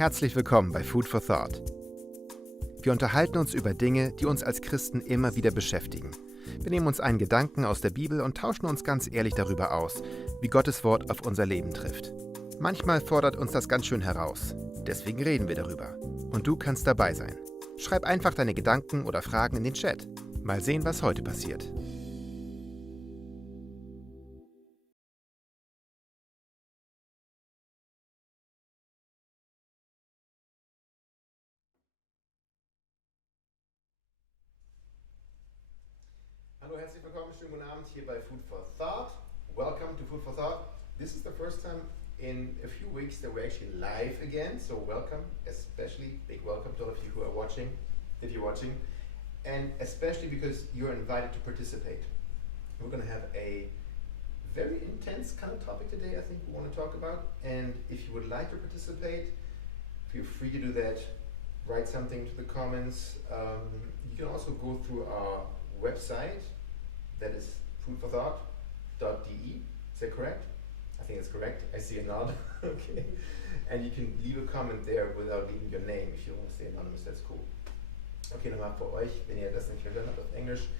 Herzlich willkommen bei Food for Thought. Wir unterhalten uns über Dinge, die uns als Christen immer wieder beschäftigen. Wir nehmen uns einen Gedanken aus der Bibel und tauschen uns ganz ehrlich darüber aus, wie Gottes Wort auf unser Leben trifft. Manchmal fordert uns das ganz schön heraus. Deswegen reden wir darüber. Und du kannst dabei sein. Schreib einfach deine Gedanken oder Fragen in den Chat. Mal sehen, was heute passiert. Hallo, herzlich willkommen, schönen guten Abend hier bei Food for Thought. Welcome to Food for Thought. This is the first time in a few weeks that we're actually live again, so welcome, especially big welcome to all of you who are watching, if you're watching, and especially because you're invited to participate. We're going to have a very intense kind of topic today, I think we want to talk about, and if you would like to participate, feel free to do that. Write something to the comments. You can also go through our website, that is foodforthought.de. Is that correct? I think it's correct. I see a nod. Okay. And you can leave a comment there without leaving your name. If you want to stay anonymous, that's cool. Okay, nochmal für euch, wenn ihr das nicht gehört habt auf Englisch.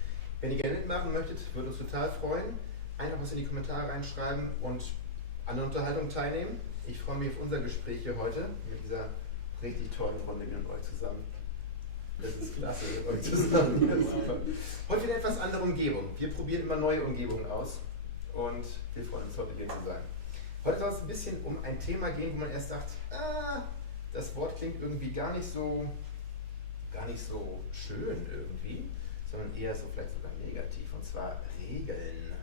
Wenn ihr gerne mitmachen möchtet, würde uns total freuen. Einfach was in die Kommentare reinschreiben und an der Unterhaltung teilnehmen. Ich freue mich auf unser Gespräch hier heute mit dieser richtig tollen Runde mit euch zusammen. Das ist klasse, mit euch zusammen. Das ist super. Heute wieder etwas andere Umgebung. Wir probieren immer neue Umgebungen aus und wir freuen uns, heute hier zu sein. Heute soll es ein bisschen um ein Thema gehen, wo man erst sagt, das Wort klingt irgendwie gar nicht so schön irgendwie, sondern eher so vielleicht sogar negativ, und zwar Regeln,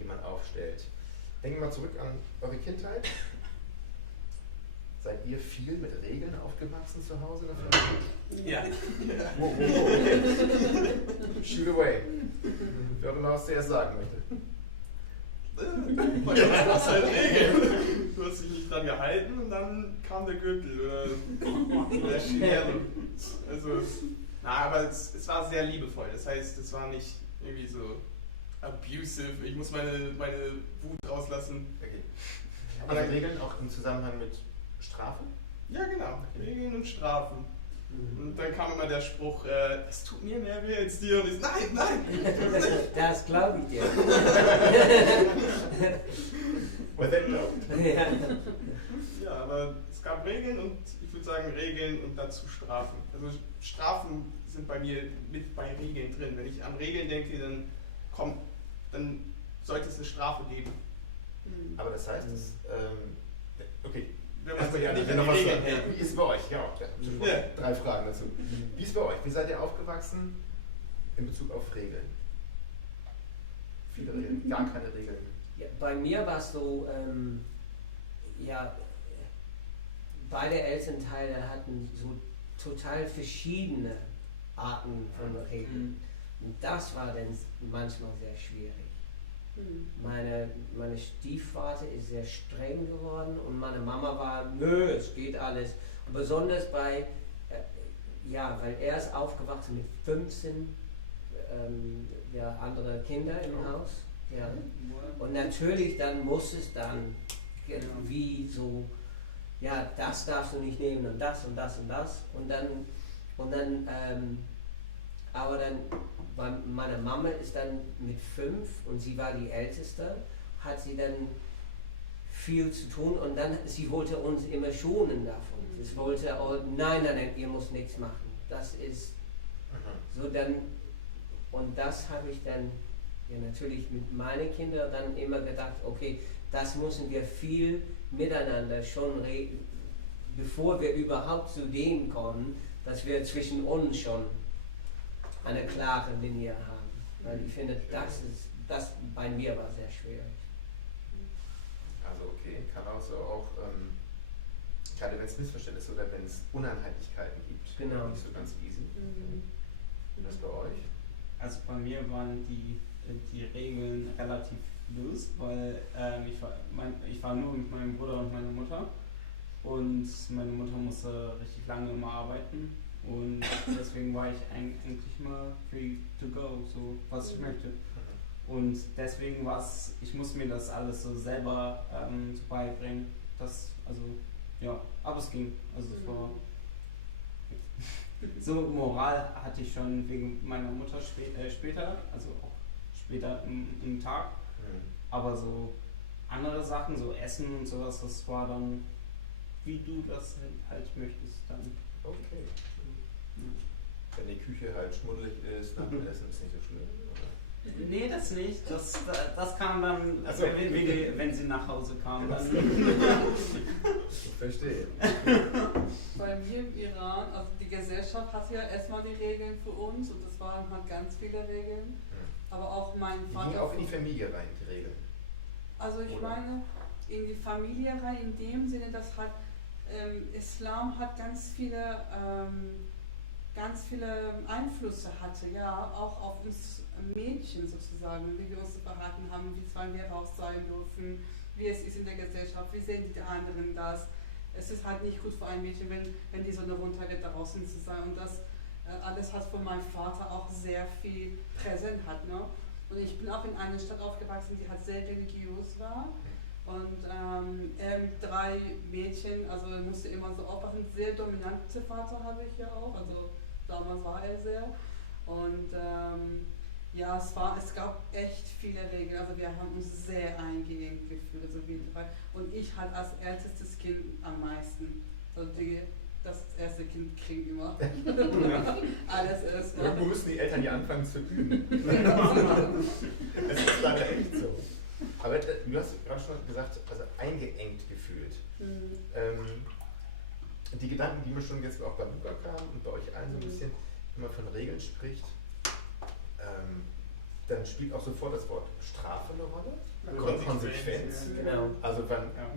die man aufstellt. Denken wir mal zurück an eure Kindheit. Seid ihr viel mit Regeln aufgewachsen zu Hause? Ja. Wow. Shoot away. Wer auch noch zuerst sagen möchte. Du hast halt Regeln. Du hast dich nicht dran gehalten und dann kam der Gürtel oder der Schere. Also, aber es war sehr liebevoll. Das heißt, es war nicht irgendwie so abusive. Ich muss meine Wut rauslassen. Okay. Aber Regeln auch im Zusammenhang mit Strafen? Ja, genau. Regeln und Strafen. Und dann kam immer der Spruch, es tut mir mehr weh als dir. Und ich, nein! Das glaube ich dir. Well, then no. Ja, aber es gab Regeln und ich würde sagen Regeln und dazu Strafen. Also Strafen sind bei mir mit bei Regeln drin. Wenn ich an Regeln denke, dann sollte es eine Strafe geben. Aber das heißt, okay. Wenn man sich Ja, nicht wenn an noch die was Regeln hält. Wie ist es bei euch? Ja, 3 Fragen dazu. Wie ist es bei euch? Wie seid ihr aufgewachsen in Bezug auf Regeln? Viele Regeln, gar keine Regeln. Ja, bei mir war es so, beide Elternteile hatten so total verschiedene Arten von Regeln. Und das war dann manchmal sehr schwierig. Meine Stiefvater ist sehr streng geworden und meine Mama war, es geht alles. Und besonders weil er ist aufgewachsen mit 15 andere Kinder im Haus. Ja. Und natürlich dann muss es dann wie so, das darfst du nicht nehmen und das und das und das. Aber dann, weil meine Mama ist dann mit 5 und sie war die Älteste, hat sie dann viel zu tun und dann, sie wollte uns immer schonen davon. Sie wollte, nein, ihr müsst nichts machen. Das ist so dann, und das habe ich dann natürlich mit meinen Kindern dann immer gedacht, okay, das müssen wir viel miteinander schon reden, bevor wir überhaupt zu dem kommen, dass wir zwischen uns schon eine klare Linie haben. Weil ich finde, das bei mir war sehr schwierig. Also okay, kann also auch, gerade wenn es Missverständnisse oder wenn es Uneinheitlichkeiten gibt, Genau. nicht so ganz easy. Okay. Wie ist das bei euch? Also bei mir waren die Regeln relativ loose, weil ich war nur mit meinem Bruder und meiner Mutter und meine Mutter musste richtig lange immer arbeiten. Und deswegen war ich eigentlich immer free to go, so was ich möchte. Und deswegen ich muss mir das alles so selber so beibringen. Also Ja, aber es ging. Also es war so Moral hatte ich schon wegen meiner Mutter später, also auch später im Tag. Aber so andere Sachen, so Essen und sowas, das war dann, wie du das halt möchtest dann. Okay. Wenn die Küche halt schmuddelig ist, nach dem Essen ist nicht so schlimm, oder? Nee, das nicht. Das kam dann, Ach so. wenn sie nach Hause kam. Dann. Ich verstehe. Bei mir im Iran, also die Gesellschaft hat ja erstmal die Regeln für uns und das waren halt ganz viele Regeln. Aber auch mein Die Vater. gingen auch in die Familie rein, die Regeln. Also ich meine, in die Familie rein, in dem Sinne, dass halt Islam hat ganz viele Einflüsse hatte, ja, auch auf uns Mädchen sozusagen, wie wir uns zu verhalten haben, wie sollen wir raus sein dürfen, wie es ist in der Gesellschaft, wie sehen die anderen das. Es ist halt nicht gut für ein Mädchen, wenn die Sonne runtergeht, draußen zu sein. Und das alles hat von meinem Vater auch sehr viel präsent hat. Ne? Und ich bin auch in einer Stadt aufgewachsen, die halt sehr religiös war. Und er mit 3 Mädchen, also er musste immer so aufpassen. Sehr dominante Vater habe ich ja auch, also damals war er sehr. Und ja, es gab echt viele Regeln, also wir haben uns sehr eingeengt gefühlt, also wie 3. Und ich halt als ältestes Kind am meisten. Also das erste Kind kriegt immer alles erst. Irgendwo müssen die Eltern ja anfangen zu üben. Es ist leider echt so. Aber du hast gerade schon gesagt, also eingeengt gefühlt. Die Gedanken, die mir schon jetzt auch bei Luca kamen und bei euch allen so ein bisschen, wenn man von Regeln spricht, dann spielt auch sofort das Wort Strafe eine Rolle. Oder Konsequenz. Genau. Also mit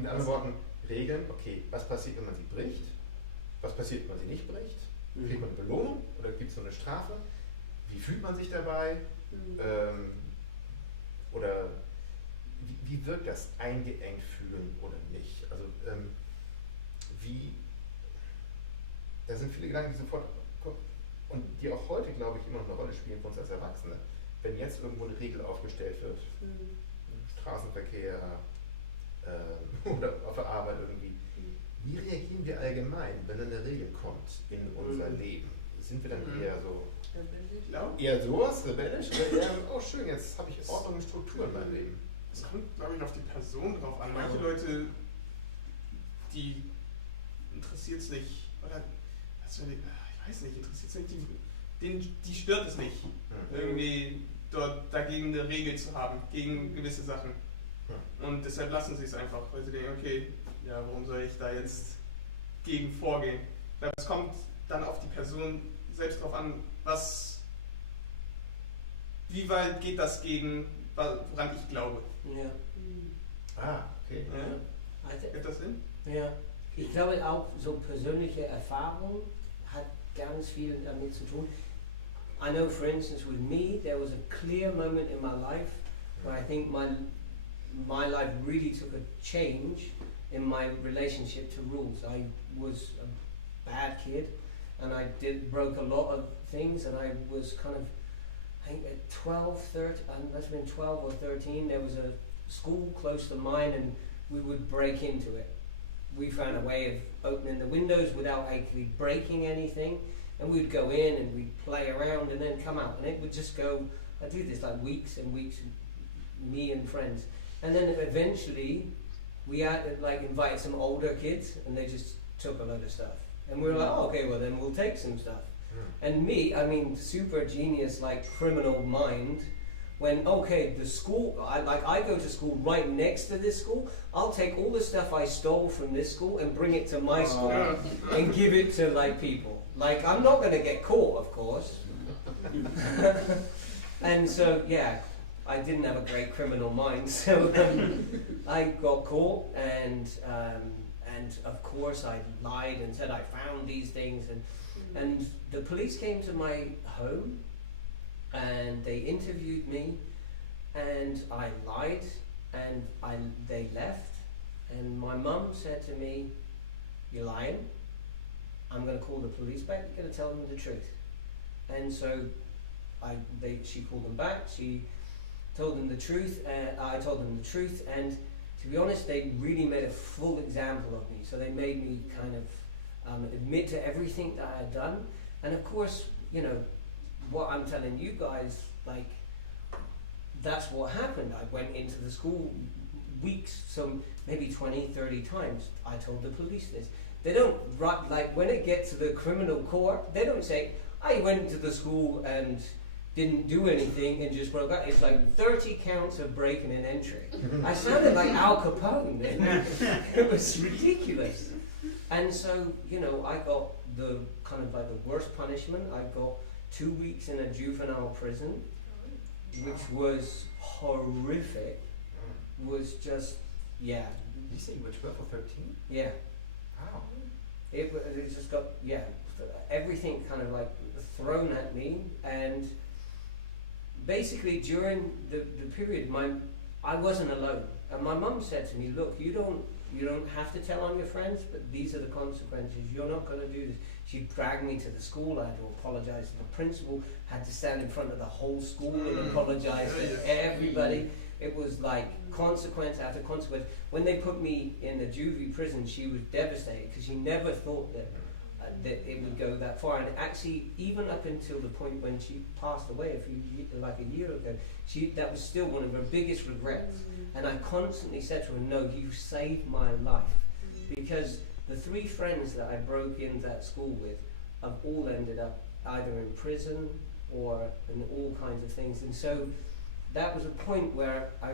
anderen Worten, Regeln, okay, was passiert, wenn man sie bricht? Was passiert, wenn man sie nicht bricht? Kriegt man eine Belohnung oder gibt es so eine Strafe? Wie fühlt man sich dabei? Oder wie wirkt das eingeengt fühlen oder nicht? Also da sind viele Gedanken, die sofort und die auch heute, glaube ich, immer noch eine Rolle spielen für uns als Erwachsene. Wenn jetzt irgendwo eine Regel aufgestellt wird, Straßenverkehr oder auf der Arbeit irgendwie, wie reagieren wir allgemein, wenn eine Regel kommt in unser Leben? Sind wir dann eher so, eher sowas, rebellisch, oder eher, oh schön, jetzt habe ich Ordnung und Struktur in meinem Leben? Es kommt, glaube ich, auf die Person drauf an. Manche Leute, die interessiert es nicht, oder ich weiß nicht, interessiert es nicht, die stört es nicht, irgendwie dort dagegen eine Regel zu haben, gegen gewisse Sachen. Und deshalb lassen sie es einfach, weil sie denken, okay, ja, warum soll ich da jetzt gegen vorgehen? Ich glaube, es kommt dann auf die Person selbst drauf an, wie weit geht das gegen, woran ich glaube. Ja. Ah, okay. Ja. Geht das Sinn? Ja. Ich glaube auch, so persönliche Erfahrung hat ganz viel damit zu tun. I know, for instance, with me, there was a clear moment in my life where I think my life really took a change in my relationship to rules. I was a bad kid and I broke a lot of things, and I was kind of, I think at 12, 13, I must have been 12 or 13, there was a school close to mine and we would break into it. We found a way of opening the windows without actually breaking anything, and we'd go in and we'd play around and then come out, and it would just go, I do this like weeks and weeks, me and friends. And then eventually we had like invited some older kids and they just took a load of stuff. And we were like, oh, okay, well then we'll take some stuff. And me, I mean, super genius, like criminal mind, when, okay, the school, I go to school right next to this school, I'll take all the stuff I stole from this school and bring it to my school and give it to like people. Like, I'm not going to get caught, of course. And so, yeah, I didn't have a great criminal mind, so I got caught, and of course I lied and said I found these things, and the police came to my home and they interviewed me, and I lied, and they left, and my mum said to me, "You're lying. I'm going to call the police back. You're going to tell them the truth." And so she called them back. She told them the truth. I told them the truth, and to be honest, they really made a full example of me. So they made me kind of admit to everything that I had done. And of course, you know, what I'm telling you guys, like, that's what happened. I went into the school weeks, so maybe 20, 30 times. I told the police this. They don't, like, when it gets to the criminal court, they don't say, I went to the school and didn't do anything and just broke out. It's like 30 counts of breaking and entering. I sounded like Al Capone then. It was ridiculous. And so, you know, I got the kind of like the worst punishment. I got 2 weeks in a juvenile prison, which was horrific. Was just, yeah. Did you say you were 12 or 13? Yeah. Wow. It just got, yeah, everything kind of like thrown at me. And basically during the period, I wasn't alone. And my mum said to me, look, you don't have to tell on your friends, but these are the consequences. You're not going to do this. She dragged me to the school. I had to apologize to the principal, had to stand in front of the whole school and apologize to everybody. It was like consequence after consequence. When they put me in the juvie prison, she was devastated because she never thought that it would go that far. And actually, even up until the point when she passed away a year ago, that was still one of her biggest regrets. And I constantly said to her, no, you saved my life. Because the 3 friends that I broke into that school with have all ended up either in prison or in all kinds of things. And so that was a point where I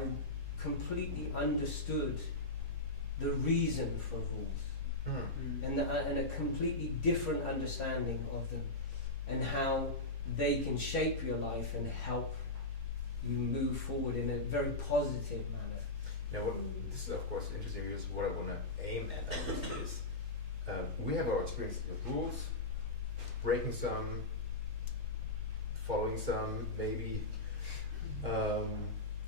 completely understood the reason for rules. And a completely different understanding of them and how they can shape your life and help you move forward in a very positive manner. Now, this is of course interesting because what I want to aim at is we have our experience with rules, breaking some, following some, maybe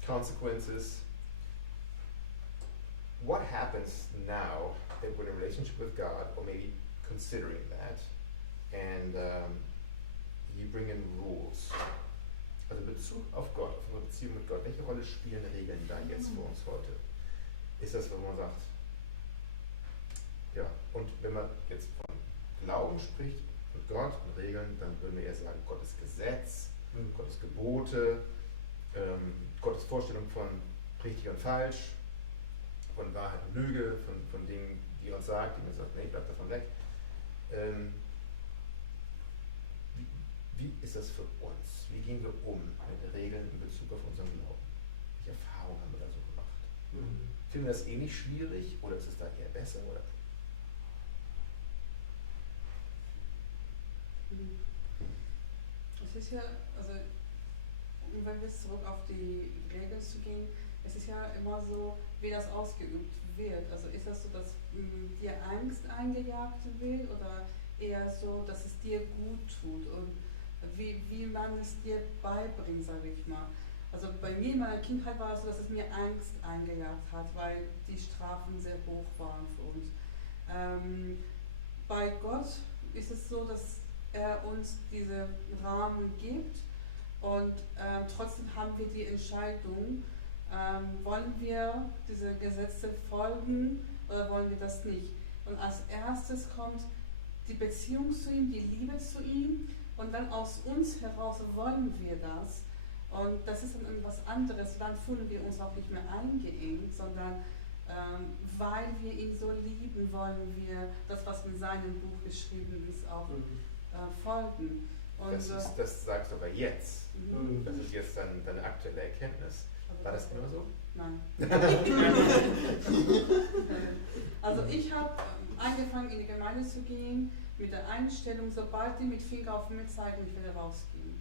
consequences. What happens now that we're in a relationship with God, or maybe considering that, and you bring in rules? Also Bezug auf Gott, auf unsere Beziehung mit Gott. Welche Rolle spielen Regeln da jetzt für uns heute? Ist das, was man sagt? Ja, und wenn man jetzt von Glauben spricht, mit Gott und Regeln, dann würden wir eher sagen, Gottes Gesetz, Gottes Gebote, Gottes Vorstellung von richtig und falsch, von Wahrheit und Lüge, von Dingen, die er uns sagt, die man sagt, nee, bleib davon weg. Wie ist das für uns? Wie gehen wir um mit Regeln in Bezug auf unseren Glauben? Welche Erfahrungen haben wir da so gemacht? Finden wir das ähnlich schwierig oder ist es da eher besser? Oder? Es ist ja, also um wenn wir zurück auf die Regeln zu gehen, es ist ja immer so, wie das ausgeübt wird. Also ist das so, dass dir Angst eingejagt wird oder eher so, dass es dir gut tut und wie man es dir beibringt, sage ich mal. Also bei mir in meiner Kindheit war es so, dass es mir Angst eingejagt hat, weil die Strafen sehr hoch waren für uns. Bei Gott ist es so, dass er uns diese Rahmen gibt und trotzdem haben wir die Entscheidung, wollen wir diese Gesetze folgen oder wollen wir das nicht. Und als erstes kommt die Beziehung zu ihm, die Liebe zu ihm und dann aus uns heraus wollen wir das. Und das ist dann etwas anderes, dann fühlen wir uns auch nicht mehr eingeengt, sondern weil wir ihn so lieben, wollen wir das, was in seinem Buch geschrieben ist, auch folgen. Und das sagst du aber jetzt. Das ist jetzt dann deine aktuelle Erkenntnis. War das immer so? Nein. Also ich habe angefangen in die Gemeinde zu gehen mit der Einstellung, sobald die mit Finger auf mich zeigen, ich will rausgehen.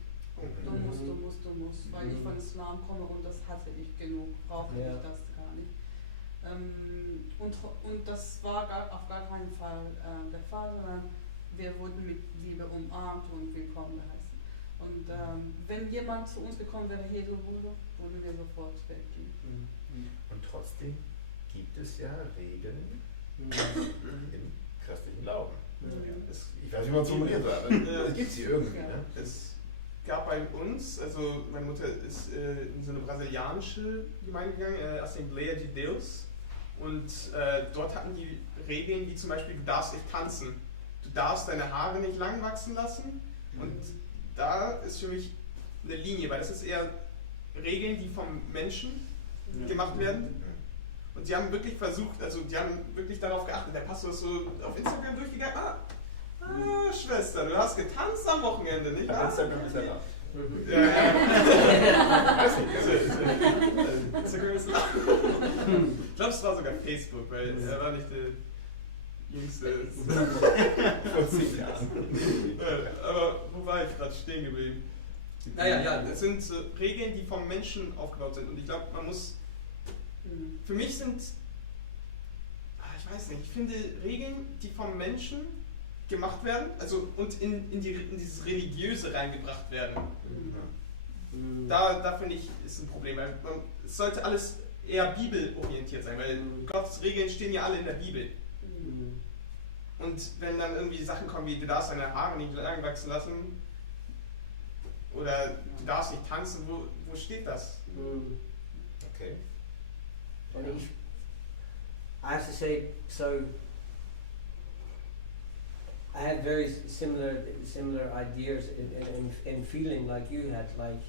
Du musst, weil ich von Islam komme und das hatte ich genug, brauche ich das gar nicht. Und das war auf gar keinen Fall der Fall, sondern wir wurden mit Liebe umarmt und willkommen geheißen. Und wenn jemand zu uns gekommen wäre, hier so würden wir sofort weggehen. Und trotzdem gibt es ja Regeln im christlichen Glauben. Ich weiß nicht, wie man es formuliert, aber es gibt sie irgendwie. Ne? Es gab bei uns, also meine Mutter ist in so eine brasilianische Gemeinde gegangen, Assembleia de Deus. Und dort hatten die Regeln, wie zum Beispiel, du darfst nicht tanzen, du darfst deine Haare nicht lang wachsen lassen. Und da ist für mich eine Linie, weil das ist eher Regeln, die vom Menschen gemacht werden. Und die haben wirklich versucht, also die haben wirklich darauf geachtet. Der Pastor ist so auf Instagram durchgegangen, Schwester, du hast getanzt am Wochenende, nicht wahr? Instagram ist ja da. Instagram ist da. Ich glaube, es war sogar Facebook, weil er war nicht der jüngste. Vor 10 Jahren. Aber wo war ich gerade stehen geblieben? Ja, das sind Regeln, die vom Menschen aufgebaut sind. Und ich glaube, man muss. Für mich sind. Ich weiß nicht, ich finde Regeln, die vom Menschen gemacht werden, also und in dieses Religiöse reingebracht werden. Da finde ich, ist ein Problem. Weil es sollte alles eher bibelorientiert sein, weil Gottes Regeln stehen ja alle in der Bibel. Und wenn dann irgendwie Sachen kommen wie, du darfst deine Haare nicht lang wachsen lassen oder du darfst nicht tanzen, wo steht das? Okay. And I have to say, so I had very similar ideas in feeling like you had. Like,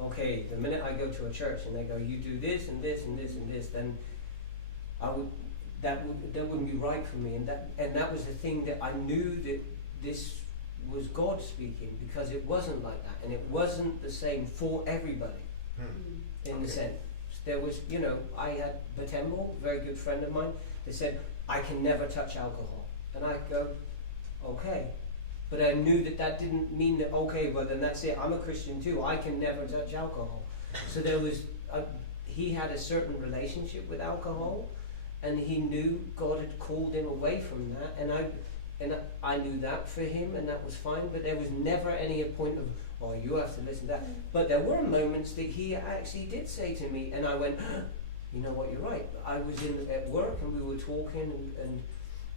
okay, the minute I go to a church and they go, you do this and this and this and this, then that wouldn't be right for me. And that was the thing that I knew that this was God speaking, because it wasn't like that, and it wasn't the same for everybody. In the sense, there was, I had Batembo, a very good friend of mine, that said, I can never touch alcohol. And I go, okay. But I knew that didn't mean that, okay, well then that's it, I'm a Christian too, I can never touch alcohol. So there was, he had a certain relationship with alcohol, and he knew God had called him away from that, and I knew that for him, and that was fine, but there was never any point of, oh, you have to listen to that. But there were moments that he actually did say to me, and I went, you know what, you're right. I was at work, and we were talking,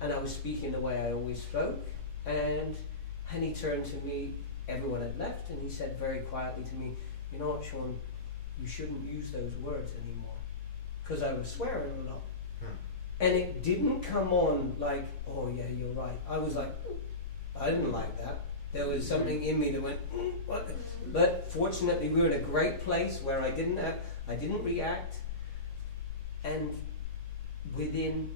and I was speaking the way I always spoke, and he turned to me, everyone had left, and he said very quietly to me, you know what, Sean, you shouldn't use those words anymore, because I was swearing a lot. And it didn't come on like, oh yeah, you're right. I was like, I didn't like that. There was something in me that went, what? But fortunately we were in a great place where I didn't react, and within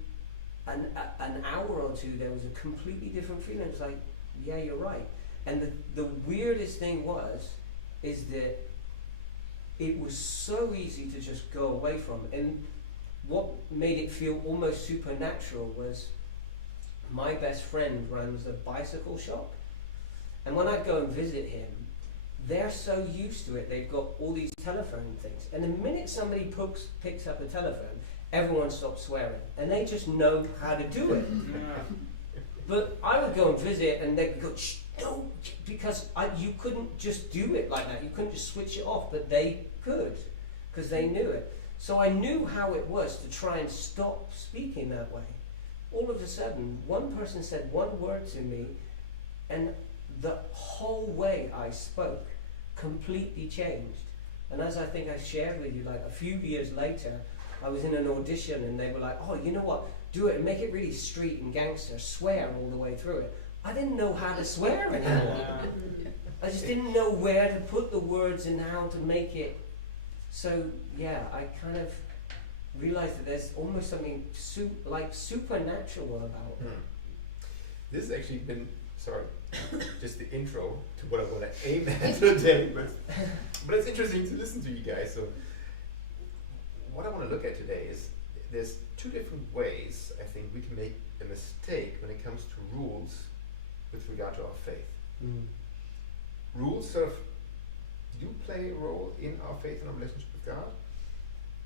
an hour or two there was a completely different feeling. It's like, yeah, you're right. And the weirdest thing is that it was so easy to just go away from it. And what made it feel almost supernatural was my best friend runs a bicycle shop, and when I'd go and visit him, they're so used to it, they've got all these telephone things, and the minute somebody picks up a telephone, everyone stops swearing, and they just know how to do it. But I would go and visit, and they'd go, shh, no, because you couldn't just do it like that, you couldn't just switch it off, but they could, because they knew it. So I knew how it was to try and stop speaking that way. All of a sudden, one person said one word to me, and the whole way I spoke completely changed. And as I think I shared with you, like a few years later, I was in an audition and they were like, oh, you know what, do it and make it really street and gangster, swear all the way through it. I didn't know how to swear anymore. I just didn't know where to put the words and how to make it. So yeah, I kind of realized that there's almost something supernatural about it. This has actually been, just the intro to what I want to aim at today, but it's interesting to listen to you guys. So what I want to look at today is there's two different ways I think we can make a mistake when it comes to rules with regard to our faith. Rules sort of do play a role in our faith and our relationship with God,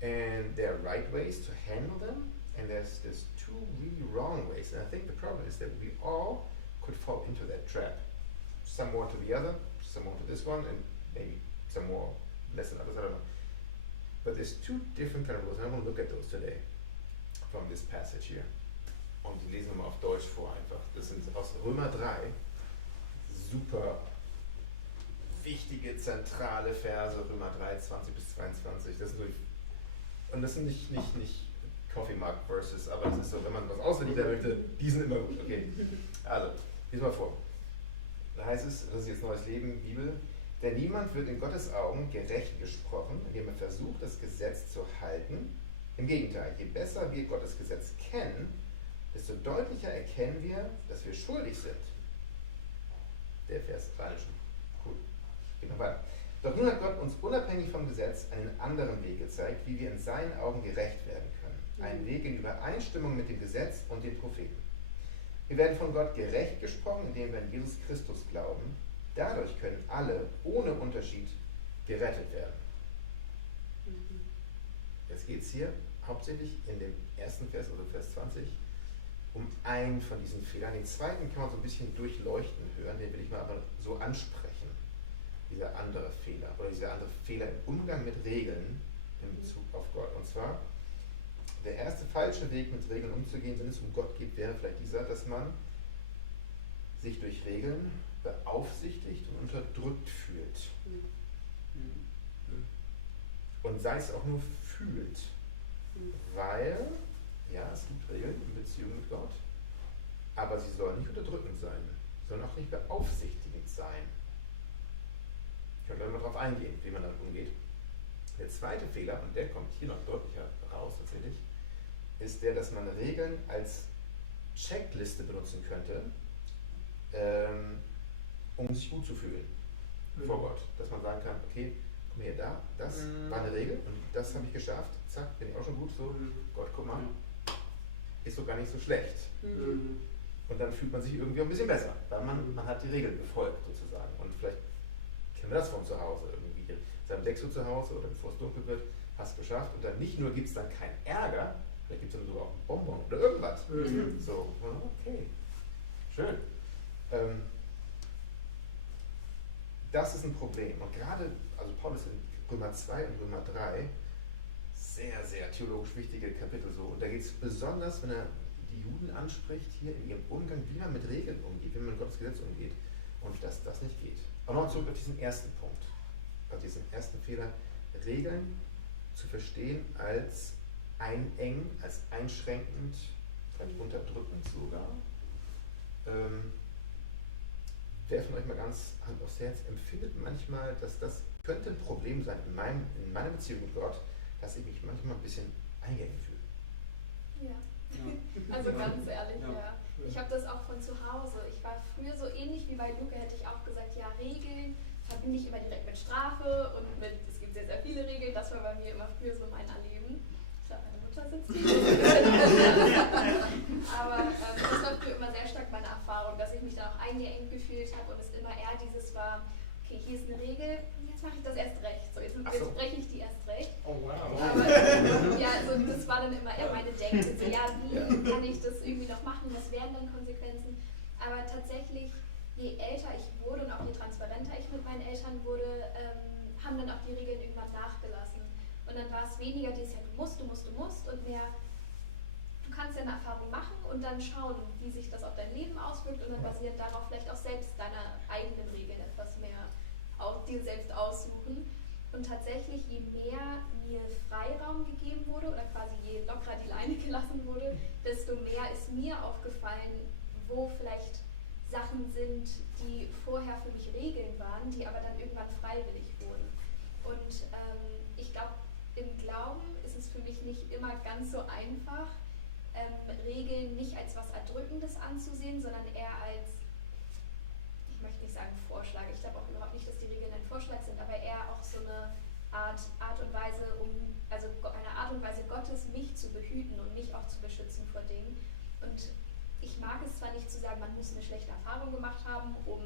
and there are right ways to handle them, and there's two really wrong ways. And I think the problem is that we all could fall into that trap. Some more to the other, some more to this one, and maybe some more less than others, I don't know. But there's two different kind of rules, and I want to look at those today from this passage here. Und die lesen wir mal auf Deutsch vor einfach. Das sind aus Römer 3, super wichtige, zentrale Verse, Römer 3, 20 bis 22. Das sind nicht Coffee Mug Verses, aber das ist so, wenn man was auswendig lernen möchte, die sind immer gut. Okay, also, lies mal vor. Da heißt es, das ist jetzt Neues Leben, Bibel, denn niemand wird in Gottes Augen gerecht gesprochen, indem er versucht, das Gesetz zu halten. Im Gegenteil, je besser wir Gottes Gesetz kennen, desto deutlicher erkennen wir, dass wir schuldig sind. Der Vers 3 schon. Cool. Geht noch weiter. Doch nun hat Gott uns unabhängig vom Gesetz einen anderen Weg gezeigt, wie wir in seinen Augen gerecht werden können. Einen Weg in Übereinstimmung mit dem Gesetz und den Propheten. Wir werden von Gott gerecht gesprochen, indem wir an Jesus Christus glauben. Dadurch können alle ohne Unterschied gerettet werden. Jetzt geht es hier hauptsächlich in dem ersten Vers, also Vers 20, um einen von diesen Fehlern. Den zweiten kann man so ein bisschen durchleuchten hören, den will ich mal aber so ansprechen. Dieser andere Fehler oder dieser andere Fehler im Umgang mit Regeln in Bezug auf Gott. Und zwar, der erste falsche Weg, mit Regeln umzugehen, wenn es um Gott geht, wäre vielleicht dieser, dass man sich durch Regeln beaufsichtigt und unterdrückt fühlt. Und sei es auch nur fühlt. Weil, ja, es gibt Regeln in Beziehung mit Gott, aber sie sollen nicht unterdrückend sein, sollen auch nicht beaufsichtigend sein. Ich könnte mal darauf eingehen, wie man damit umgeht. Der zweite Fehler, und der kommt hier noch deutlicher raus tatsächlich, ist der, dass man Regeln als Checkliste benutzen könnte, um sich gut zu fühlen vor Gott. Dass man sagen kann, okay, guck mal hier, das war eine Regel und das habe ich geschafft, zack, bin ich auch schon gut, so, Gott, guck mal, ist so gar nicht so schlecht. Und dann fühlt man sich irgendwie ein bisschen besser, weil man hat die Regeln befolgt sozusagen. Und vielleicht kennen wir das von zu Hause irgendwie. Dann deckst du zu Hause oder bevor es dunkel wird, hast du geschafft und dann nicht nur gibt es dann keinen Ärger, vielleicht gibt es dann sogar auch einen Bonbon oder irgendwas. So, okay, schön. Das ist ein Problem. Und gerade, also Paulus in Römer 2 und Römer 3, sehr, sehr theologisch wichtige Kapitel so. Und da geht es besonders, wenn er die Juden anspricht, hier in ihrem Umgang, wie man mit Regeln umgeht, wie man mit Gottes Gesetz umgeht. Und dass das nicht geht. Aber noch zurück auf diesen ersten Punkt, auf diesen ersten Fehler, Regeln zu verstehen als einengen, als einschränkend, vielleicht unterdrückend sogar. Wer von euch mal ganz Hand aufs Herz empfindet manchmal, dass das könnte ein Problem sein in meiner Beziehung mit Gott, dass ich mich manchmal ein bisschen eingeengt fühle. Ja. Also ganz ehrlich, ja. Ich habe das auch von zu Hause. Ich war früher so ähnlich wie bei Luca, hätte ich auch gesagt, ja, Regeln verbinde ich immer direkt mit Strafe und mit, es gibt sehr, sehr viele Regeln. Das war bei mir immer früher so mein Erleben. Ich glaube, meine Mutter sitzt hier. Aber das war früher immer sehr stark meine Erfahrung, dass ich mich dann auch eingeengt gefühlt habe und es immer eher dieses war, okay, hier ist eine Regel, jetzt mache ich das erst recht. So, jetzt breche ich die erst recht. Oh wow. Aber ja, also das war dann immer eher meine Denke, so ja, wie kann ich das irgendwie noch machen, was wären dann Konsequenzen? Aber tatsächlich, je älter ich wurde und auch je transparenter ich mit meinen Eltern wurde, haben dann auch die Regeln irgendwann nachgelassen. Und dann war es weniger dieses, ja, du musst und mehr, du kannst ja eine Erfahrung machen und dann schauen, wie sich das auf dein Leben auswirkt und dann basierend darauf vielleicht auch selbst deine eigenen Regeln etwas mehr auch dir selbst aussuchen. Und tatsächlich, je mehr mir Freiraum gegeben wurde oder quasi je lockerer die Leine gelassen wurde, desto mehr ist mir aufgefallen, wo vielleicht Sachen sind, die vorher für mich Regeln waren, die aber dann irgendwann freiwillig wurden. Und ich glaube, im Glauben ist es für mich nicht immer ganz so einfach, Regeln nicht als was Erdrückendes anzusehen, sondern eher als, ich möchte nicht sagen Vorschlag, ich glaube auch überhaupt nicht, dass die Regeln ein Vorschlag sind, aber eher auch so eine Art und Weise, also eine Art und Weise Gottes, mich zu behüten und mich auch zu beschützen vor Dingen. Und ich mag es zwar nicht zu sagen, man muss eine schlechte Erfahrung gemacht haben, um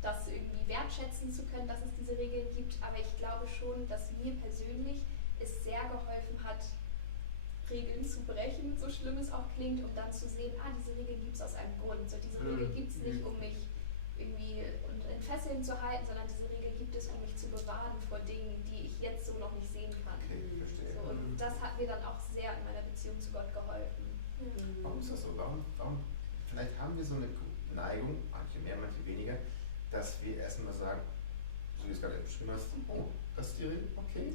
das irgendwie wertschätzen zu können, dass es diese Regeln gibt, aber ich glaube schon, dass mir persönlich es sehr geholfen hat, Regeln zu brechen, so schlimm es auch klingt, um dann zu sehen, diese Regeln gibt es aus einem Grund. So, diese Regeln gibt es nicht, um mich irgendwie in Fesseln zu halten, sondern diese Regeln gibt es, um mich zu bewahren vor Dingen, die ich jetzt so noch nicht sehen kann. Okay, verstehe. So, und das hat mir dann auch sehr in meiner Beziehung zu Gott geholfen. Warum ist das so? Warum, vielleicht haben wir so eine Neigung, manche mehr, manche weniger, dass wir erstmal sagen, so wie du es gerade beschrieben hast, oh, das ist die Regel, okay.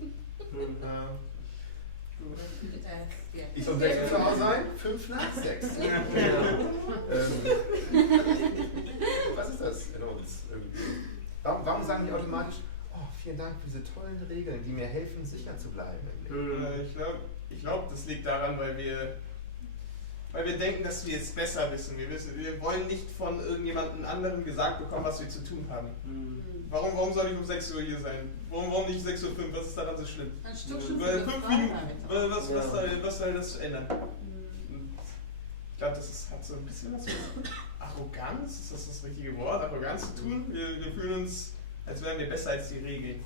Ich um 6 Uhr zu Hause sein, 5 nach 6. Was ist das in uns irgendwie? Warum sagen die automatisch, oh, vielen Dank für diese tollen Regeln, die mir helfen, sicher zu bleiben im Leben? Ich glaube, das liegt daran, weil wir denken, dass wir es besser wissen. Wir wollen nicht von irgendjemandem anderen gesagt bekommen, was wir zu tun haben. Warum soll ich um 6 Uhr hier sein? Warum nicht 6:05 Uhr? Was ist daran so schlimm? Ein Stückchen Weil 5 Minuten. Freiheit. Was soll das ändern? Ich glaube, das hat so ein bisschen was mit Arroganz, ist das richtige Wort? Arroganz zu tun? Wir fühlen uns, als wären wir besser als die Regeln.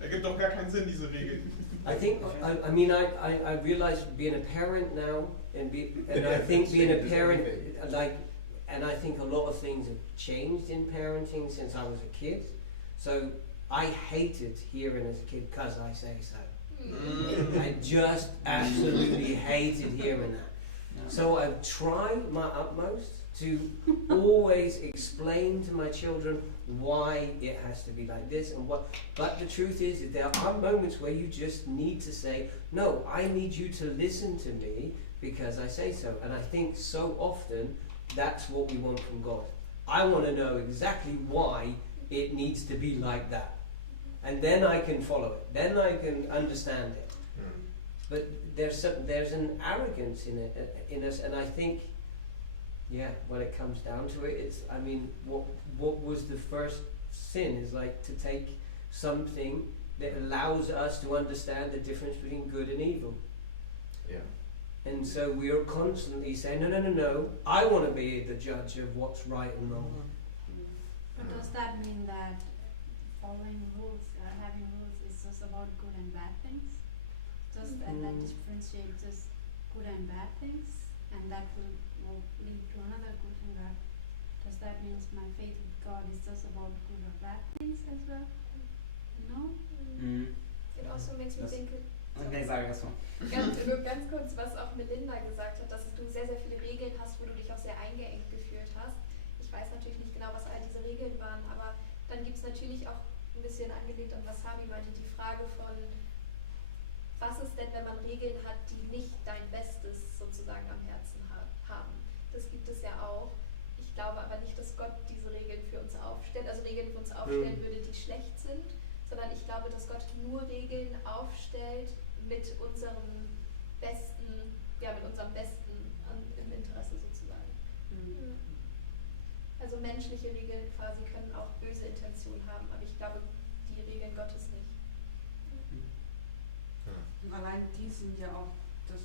Ergibt doch gar keinen Sinn, diese Regeln. I think, I realize being a parent now, and I think being a parent, and I think a lot of things have changed in parenting since I was a kid. So I hated hearing as a kid, "'cause I say so." I just absolutely hated hearing that. So I've tried my utmost to always explain to my children why it has to be like this and what. But the truth is that there are moments where you just need to say, "No, I need you to listen to me because I say so." And I think so often that's what we want from God. I want to know exactly why it needs to be like that. And then I can follow it. Then I can understand it. But there's an arrogance in us, and I think, when it comes down to it, what was the first sin is like to take something that allows us to understand the difference between good and evil. Yeah. And so we are constantly saying, no, I want to be the judge of what's right and wrong. But does that mean that following rules, having rules, is just about good and bad things? Does that differentiate just good and bad things, and that will lead to another good and bad? Does that mean my faith with God is just about good or bad things as well? No? It also makes me think. Okay, sag erst mal. Ganz kurz, was auch Melinda gesagt hat, dass du sehr, sehr viele Regeln hast, wo du dich auch sehr eingeengt gefühlt hast. Ich weiß natürlich nicht genau, was all diese Regeln waren, aber dann gibt es natürlich auch ein bisschen angelehnt an was Habi meinte, die Frage von, was ist denn, wenn man Regeln hat, die nicht dein Bestes sozusagen am Herzen haben? Das gibt es ja auch. Ich glaube aber nicht, dass Gott diese Regeln für uns aufstellt, also Regeln für uns aufstellen würde, die schlecht sind, sondern ich glaube, dass Gott nur Regeln aufstellt mit unserem Besten, mit unserem Besten im Interesse sozusagen. Also menschliche Regeln quasi können auch böse Intentionen haben, aber ich glaube, die Regeln Gottes nicht. Allein die sind ja auch das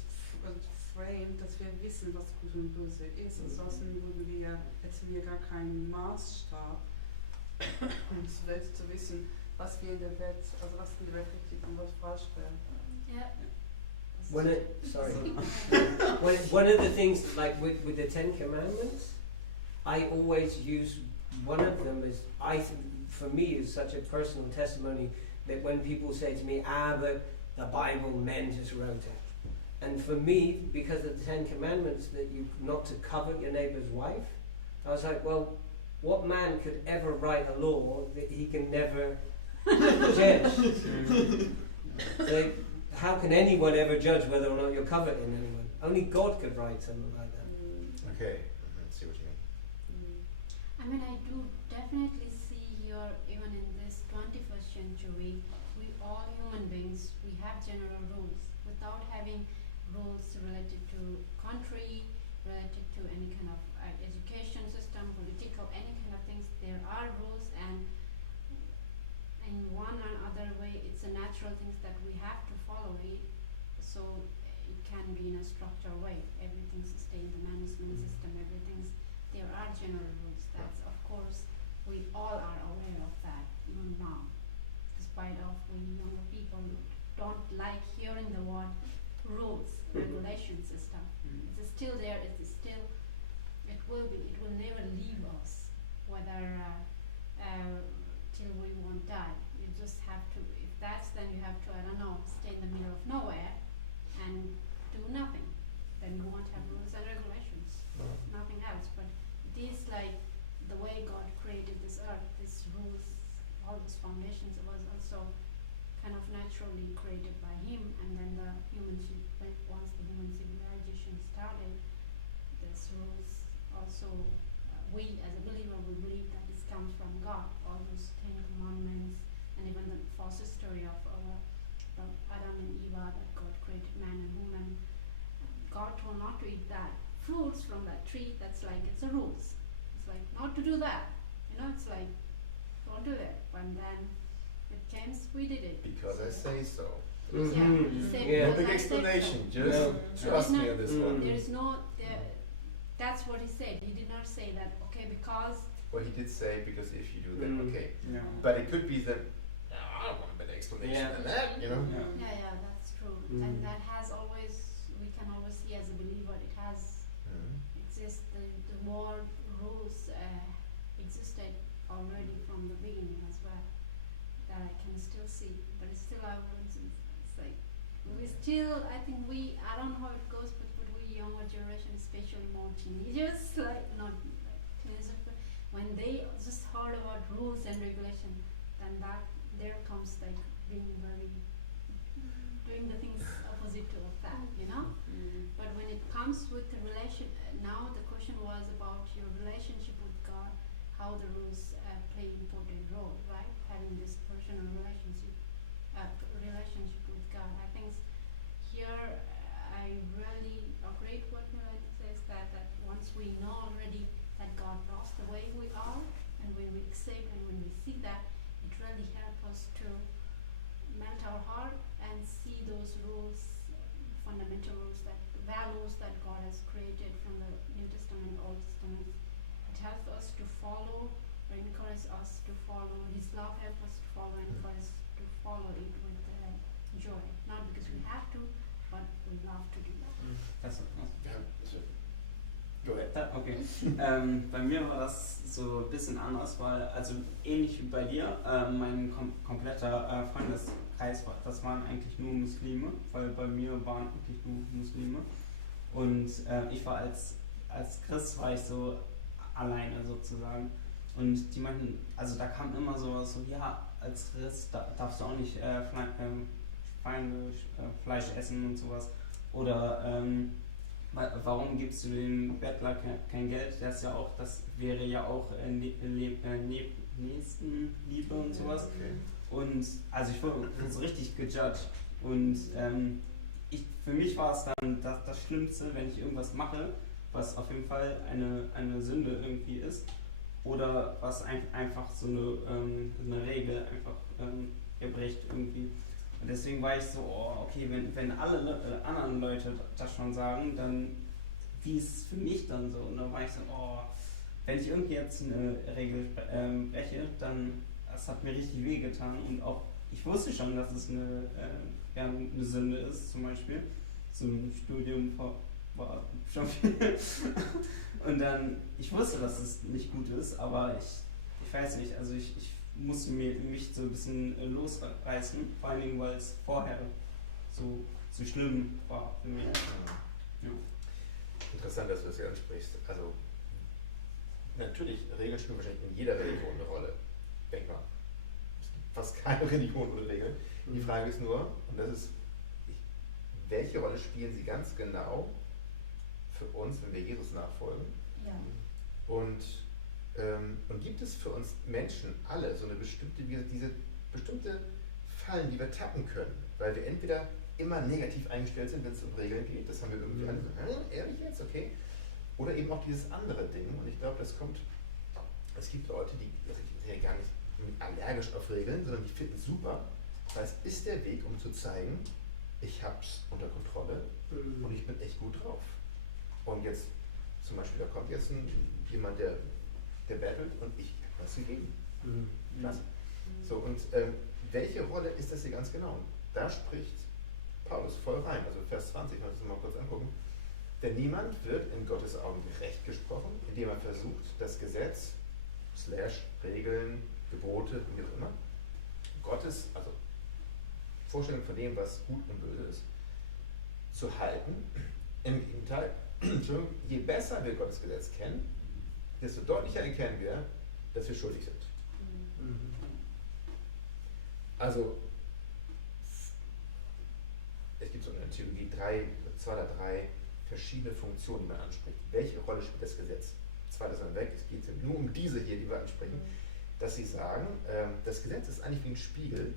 Frame, dass wir wissen, was gut und böse ist. Ansonsten hätten wir gar keinen Maßstab, um zu wissen, was wir in der Welt, also was in der Welt richtig und was falsch wäre. Yeah. One of the things, like with the Ten Commandments, I always use one of them as for me is such a personal testimony that when people say to me, but the Bible, men just wrote it. And for me, because of the Ten Commandments, that you not to covet your neighbor's wife, I was like, well, what man could ever write a law that he can never judge? So how can anyone ever judge whether or not you're coveting anyone? Only God could write something like that. Okay, see what you mean. I mean, I do definitely see here, even in this 21st century, we all human beings, we have general rules. Without having rules related to country, related to any kind of education system, political, any kind of things, there are rules, and in one or other way, it's a natural things that we have to follow it, so it can be in a structured way. Everything's stay in the management system, there are general rules. That's, of course, we all are aware of that, even now. Despite of we younger people don't like hearing the word rules, regulations and stuff. It's still there, it will never leave us, whether till we won't die. You just have to, if that's, then you have to, stay in the middle of nowhere and do nothing. Then you won't have rules and regulations, nothing else. But it is like the way God created this earth, these rules, all those foundations, it was also kind of naturally created by him, and then once the human civilization started, these rules also, we as a believer, we believe that this comes from God, all those 10 commandments, and even the first story of Adam and Eve, that God created man and woman. God told not to eat that fruits from that tree. That's like, it's a rules. It's like not to do that. It's like, don't do that. And then with James, we did it. Because I say so. Yeah, he said No because big I said explanation, so. just trust me on this one. There is no, that's what he said. He did not say that, okay, because. Well, he did say, because if you do that, okay. Yeah. But it could be that, I don't want a better explanation than that, Yeah, that's true. And that has always, we can always see as a believer, it has exists, the more rules existed already from the beginning as well, that I can still see. But it's still our rules. It's like, we still, I think I don't know how it goes, but we younger generation, especially more teenagers, like not like teenagers, but when they just heard about rules and regulation, then there comes like being doing the things opposite to that, But when it comes with the relation, now the question was about your relationship with God, how the rules play important role, right? Having this personal relationship with God. I think here I really agree with what Melody says, that once we know already that God loves the way we are, and when we accept and when we see that, it really helps us to melt our heart and see those rules, fundamental rules, that values that God has created from the New Testament, Old Testament. It helps us to follow, or encourage us to follow. His love helps us to follow, and encourage us to follow it with joy. Not because we have to, but we love to do that. Das Go ahead. Okay. Bei mir war das so ein bisschen anders, weil, also ähnlich wie bei dir, mein kompletter Freundeskreis, das waren eigentlich nur Muslime, weil bei mir waren eigentlich nur Muslime. Und ich war als Christ war ich so alleine sozusagen. Und die meinten, also da kam immer sowas so, ja, als Christ darfst du auch nicht Fleisch essen und sowas. Oder warum gibst du dem Bettler kein Geld? Das wäre ja auch Nächstenliebe und sowas. Okay. Und also ich wurde so richtig gejudged. Und für mich war es dann das Schlimmste, wenn ich irgendwas mache, was auf jeden Fall eine Sünde irgendwie ist. Oder was einfach so eine Regel einfach erbricht irgendwie. Und deswegen war ich so, okay, wenn alle anderen Leute das schon sagen, dann wie ist es für mich dann so? Und dann war ich so, wenn ich irgendwie jetzt eine Regel breche, dann das hat mir richtig wehgetan. Und auch, ich wusste schon, dass es eine Sünde ist, zum Beispiel. Zum Studium war schon viel. Und dann, ich wusste, dass es nicht gut ist, aber ich weiß nicht, also ich musste mich so ein bisschen losreißen, vor allen Dingen, weil es vorher so schlimm war für mich. Ja. Interessant, dass du das hier ansprichst. Also, natürlich, Regeln spielen wahrscheinlich in jeder Religion eine Rolle. Denk mal, es gibt fast keine Religion ohne Regeln. Die Frage ist nur, und das ist, welche Rolle spielen sie ganz genau für uns, wenn wir Jesus nachfolgen? Ja. Und gibt es für uns Menschen alle so eine diese bestimmte Fallen, die wir tappen können, weil wir entweder immer negativ eingestellt sind, wenn es um Regeln geht, das haben wir irgendwie alle so, ehrlich jetzt, okay, oder eben auch dieses andere Ding, und ich glaube, es gibt Leute, die sind ja gar nicht allergisch auf Regeln, sondern die finden es super, weil es ist der Weg, um zu zeigen, ich hab's unter Kontrolle und ich bin echt gut drauf. Und jetzt zum Beispiel, da kommt jetzt jemand, der battelt und ich habe was gegeben. Klasse. So, und welche Rolle ist das hier ganz genau? Da spricht Paulus voll rein, also Vers 20, wenn wir das mal kurz angucken. Denn niemand wird in Gottes Augen gerecht gesprochen, indem er versucht, das Gesetz, Regeln, Gebote, wie auch immer, Gottes, also Vorstellung von dem, was gut und böse ist, zu halten. Im Gegenteil, je besser wir Gottes Gesetz kennen, desto deutlicher erkennen wir, dass wir schuldig sind. Also, in der Theologie zwei oder drei verschiedene Funktionen, die man anspricht. Welche Rolle spielt das Gesetz? Zweites mal weg, es geht nur um diese hier, die wir ansprechen, dass sie sagen, das Gesetz ist eigentlich wie ein Spiegel,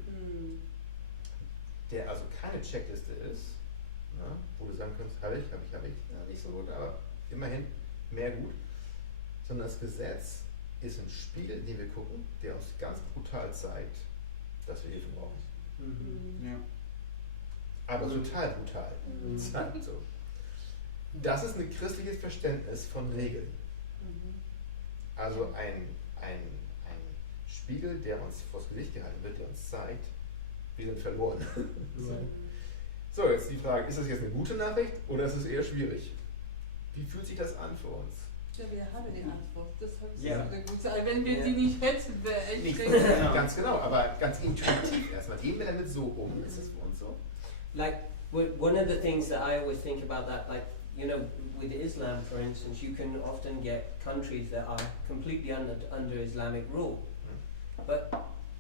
der also keine Checkliste ist, ne, wo du sagen kannst, habe ich, ja, nicht so gut, aber immerhin mehr gut, sondern das Gesetz ist ein Spiegel, in den wir gucken, der uns ganz brutal zeigt, dass wir Hilfe brauchen. Ja. Aber total brutal. Zeigt so. Das ist ein christliches Verständnis von Regeln. Also ein Spiegel, der uns vors Gesicht gehalten wird, der uns zeigt, wir sind verloren. So, jetzt die Frage, ist das jetzt eine gute Nachricht oder ist es eher schwierig? Wie fühlt sich das an für uns? Ja, wir haben die Antwort. Das ist Ja. eine gute. Wenn wir die nicht hätten, wäre echt Nicht, schrecklich. ganz genau, aber ganz intuitiv erstmal. Gehen wir damit so um? Ist das für uns so? Like, one of the things that I always think about that, like, you know, with Islam, for instance, you can often get countries that are completely under Islamic rule. But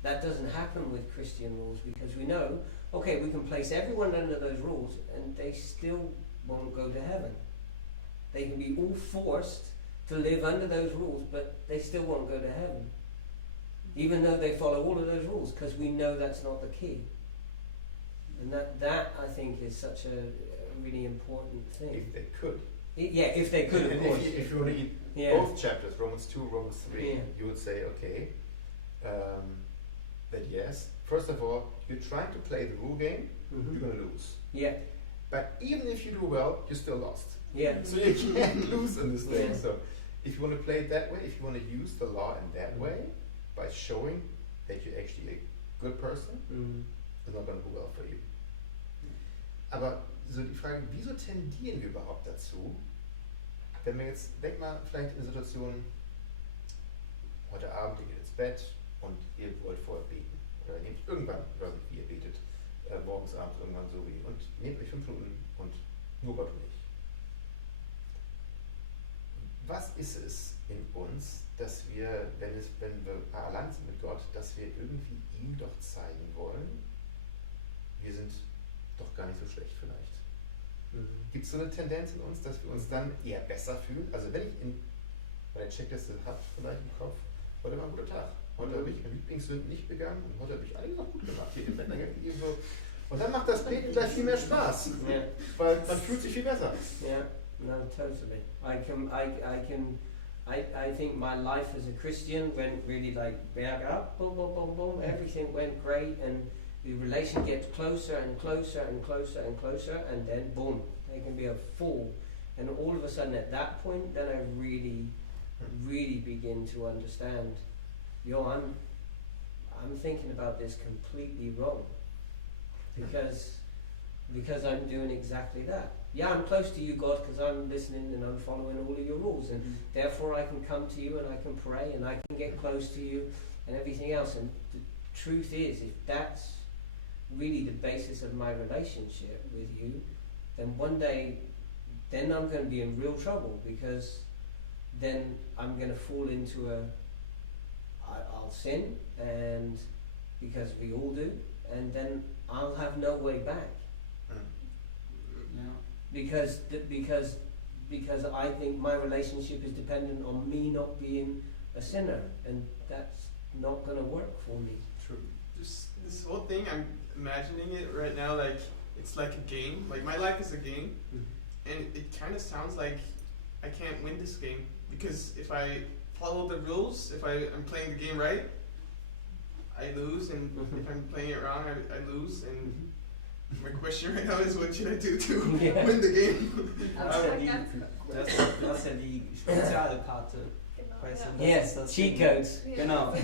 that doesn't happen with Christian rules because we know, okay, we can place everyone under those rules and they still won't go to heaven. They can be all forced to live under those rules, but they still won't go to heaven. Even though they follow all of those rules, because we know that's not the key. And that I think is such a really important thing. If they could. Yeah, if they could, of And course. if you want to eat Yeah. both chapters, Romans 2, Romans 3, Yeah. you would say, okay, that yes, first of all, you're trying to play the rule game, you're going to lose. Yeah, But even if you do well, you're still lost. yeah. So you can't lose in this thing. Yeah. So if you want to play it that way, if you want to use the law in that way, by showing that you're actually a good person, it's not going to go well for you. Aber so die Frage, wieso tendieren wir überhaupt dazu, wenn wir jetzt, denk mal vielleicht in eine Situation, heute Abend, ihr geht ins Bett und ihr wollt vorher beten. Oder nehmt irgendwann, ich weiß nicht, wie ihr betet, morgens, abends, irgendwann so wie, und nehmt euch 5 Minuten und nur Gott und ich. Was ist es in uns, dass wir, wenn wir allein sind mit Gott, dass wir irgendwie ihm doch zeigen wollen, wir sind doch gar nicht so schlecht vielleicht. Gibt es so eine Tendenz in uns, dass wir uns dann eher besser fühlen? Also wenn ich bei der Checkliste habe, vielleicht im Kopf, heute war ein guter Tag, heute habe ich meine Lieblingssünden nicht begangen und heute habe ich einiges noch gut gemacht hier im Bett. So. Und dann macht das Beten gleich viel mehr Spaß, Yeah. weil man fühlt sich viel besser. Yeah, no, totally. I think my life as a Christian went really like berg up, boom, boom, boom, boom. Everything went great, and the relation gets closer and closer and closer and closer, and then boom, there can be a fall. And all of a sudden, at that point, then I really begin to understand. I'm thinking about this completely wrong, because I'm doing exactly that. Yeah, I'm close to you, God, because I'm listening and I'm following all of your rules, and therefore I can come to you and I can pray and I can get close to you and everything else. And the truth is, if that's really the basis of my relationship with you, then one day, then I'm going to be in real trouble, because then I'm going to fall into I'll sin, and because we all do, and then I'll have no way back. Ja. Because I think my relationship is dependent on me not being a sinner, and that's not going to work for me. True. This whole thing, I'm imagining it right now like it's like a game. Like my life is a game, and it kind of sounds like I can't win this game, because if I follow the rules, if I'm playing the game right, I lose, and if I'm playing it wrong, I lose. And my question right now is, what should I do to win the game? Aber du hast ja die Spezialkarte. Genau, Weißt ja. du, Yes, das cheat Ding. codes. Genau,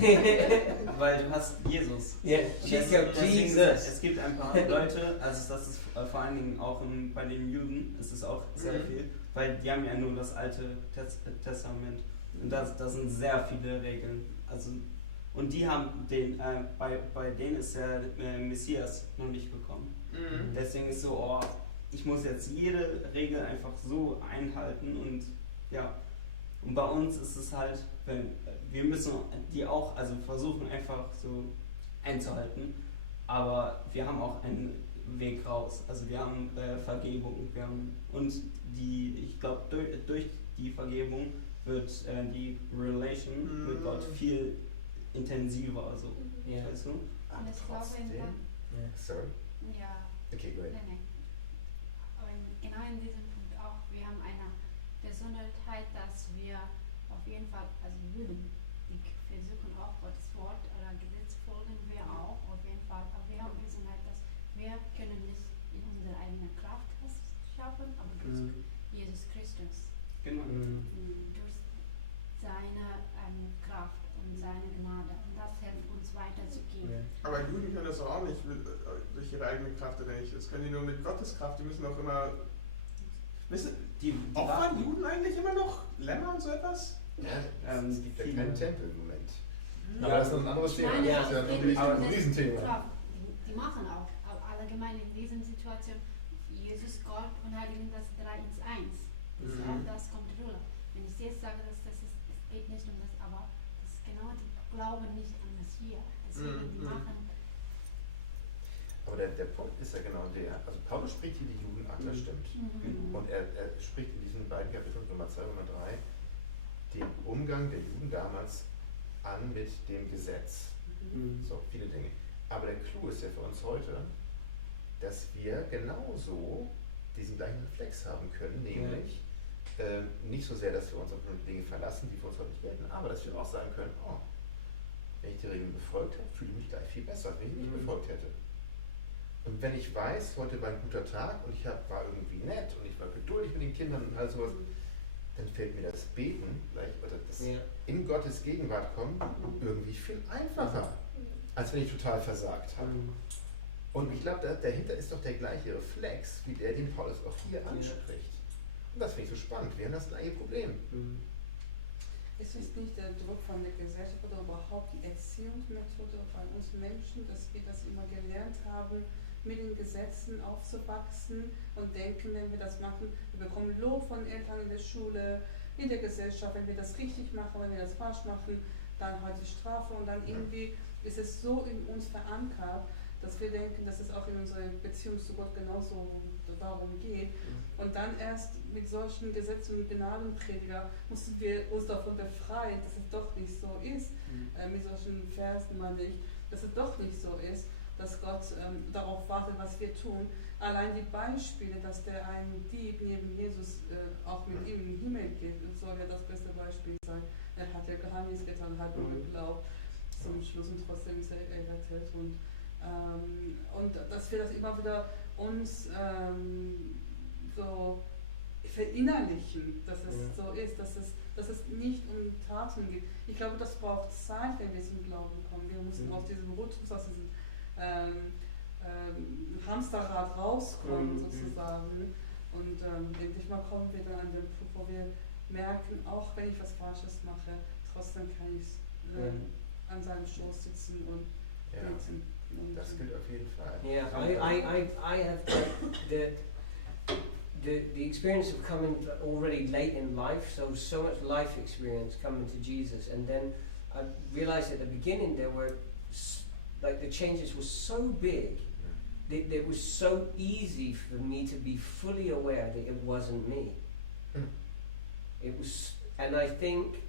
weil du hast Jesus. Yeah, Und cheat code deswegen Jesus. Es gibt ein paar Leute, also das ist vor allen Dingen auch bei den Juden, ist es auch sehr viel, weil die haben ja nur das Alte Testament und da sind sehr viele Regeln. Also, und die haben bei denen ist der Messias noch nicht gekommen. Deswegen ist so, ich muss jetzt jede Regel einfach so einhalten, und ja. Und bei uns ist es halt, wir müssen die auch, also versuchen einfach so einzuhalten, aber wir haben auch Weg raus. Also wir haben Vergebung, ich glaube, durch die Vergebung wird die Relation mit Gott viel intensiver, also, weißt du? Und ich glaube, Sorry. ja, Okay, great. nee. Aber genau in diesem Punkt auch, wir haben eine Besonderheit, dass wir auf jeden Fall, also Juden, die versuchen auch Gottes Wort oder Gesetz folgen wir auch auf jeden Fall, aber wir haben Besonderheit, dass wir können nicht in unserer eigenen Kraft was schaffen, aber durch Jesus Christus. Genau. Durch seine Kraft und seine Gnade. Und das hilft uns weiterzugehen. Aber Juden können das auch nicht durch ihre eigene Kraft oder nicht. Das können die nur mit Gottes Kraft. Die müssen auch immer. Die Opfern Juden eigentlich immer noch Lämmer und so etwas? Ja, es gibt ja keinen Tempel im Moment. Ja. Aber das ist noch ein anderes Thema. Meine, Das ist ja ein Riesenthema. Kraft. Die machen auch, aber allgemein in diesen Situationen, Jesus, Gott und Heiligen, das 3 ins 1. Das kommt rüber. Wenn ich jetzt sage, dass es geht nicht um das, aber das ist genau, die glauben nicht an das hier. Deswegen, die machen. Aber der Punkt ist ja genau der, also Paulus spricht hier die Juden an, das stimmt. Und er spricht in diesen beiden Kapiteln, Nummer 2 und Nummer 3, den Umgang der Juden damals an mit dem Gesetz. So, viele Dinge. Aber der Clou ist ja für uns heute, dass wir genauso diesen gleichen Reflex haben können, nämlich nicht so sehr, dass wir uns auf Dinge verlassen, die für uns heute nicht gelten, aber dass wir auch sagen können, oh, wenn ich die Regeln befolgt habe, fühle ich mich gleich viel besser, als wenn ich nicht befolgt hätte. Und wenn ich weiß, heute war ein guter Tag und ich war irgendwie nett und ich war geduldig mit den Kindern und all sowas, dann fällt mir das Beten gleich, oder das in Gottes Gegenwart kommen, irgendwie viel einfacher, als wenn ich total versagt habe. Und ich glaube, dahinter ist doch der gleiche Reflex, wie der, den Paulus auch hier anspricht. Und das finde ich so spannend. Wir haben das gleiche Problem. Es ist nicht der Druck von der Gesellschaft oder überhaupt die Erziehungsmethode bei uns Menschen, dass wir das immer gelernt haben, mit den Gesetzen aufzuwachsen und denken, wenn wir das machen, wir bekommen Lob von Eltern in der Schule, in der Gesellschaft, wenn wir das richtig machen, wenn wir das falsch machen, dann halt die Strafe und dann irgendwie ist es so in uns verankert, dass wir denken, dass es auch in unserer Beziehung zu Gott genauso darum geht. Und dann erst mit solchen Gesetzen und Gnadenprediger mussten wir uns davon befreien, dass es doch nicht so ist. Mit solchen Versen meine ich, dass es doch nicht so ist, dass Gott darauf wartet, was wir tun. Allein die Beispiele, dass der ein Dieb neben Jesus auch mit ihm in den Himmel geht, soll ja das beste Beispiel sein. Er hat ja gar nichts getan, hat nur geglaubt zum Schluss und trotzdem ist er errettet. Und dass wir das immer wieder uns so verinnerlichen, dass es so ist, dass es nicht um Taten geht. Ich glaube, das braucht Zeit, wenn wir zum Glauben kommen. Wir müssen aus diesem Rhythmus, aus diesem Hamsterrad rauskommen sozusagen. Und denke ich mal, kommen wir dann an den Punkt, wo wir merken, auch wenn ich was Falsches mache, trotzdem kann ich an seinem Schoß sitzen und beten. Das gilt auf jeden Fall. Yeah, I have the experience of coming already late in life, so much life experience coming to Jesus, and then I realized at the beginning there were like the changes were so big that it was so easy for me to be fully aware that it wasn't me. It was, and I think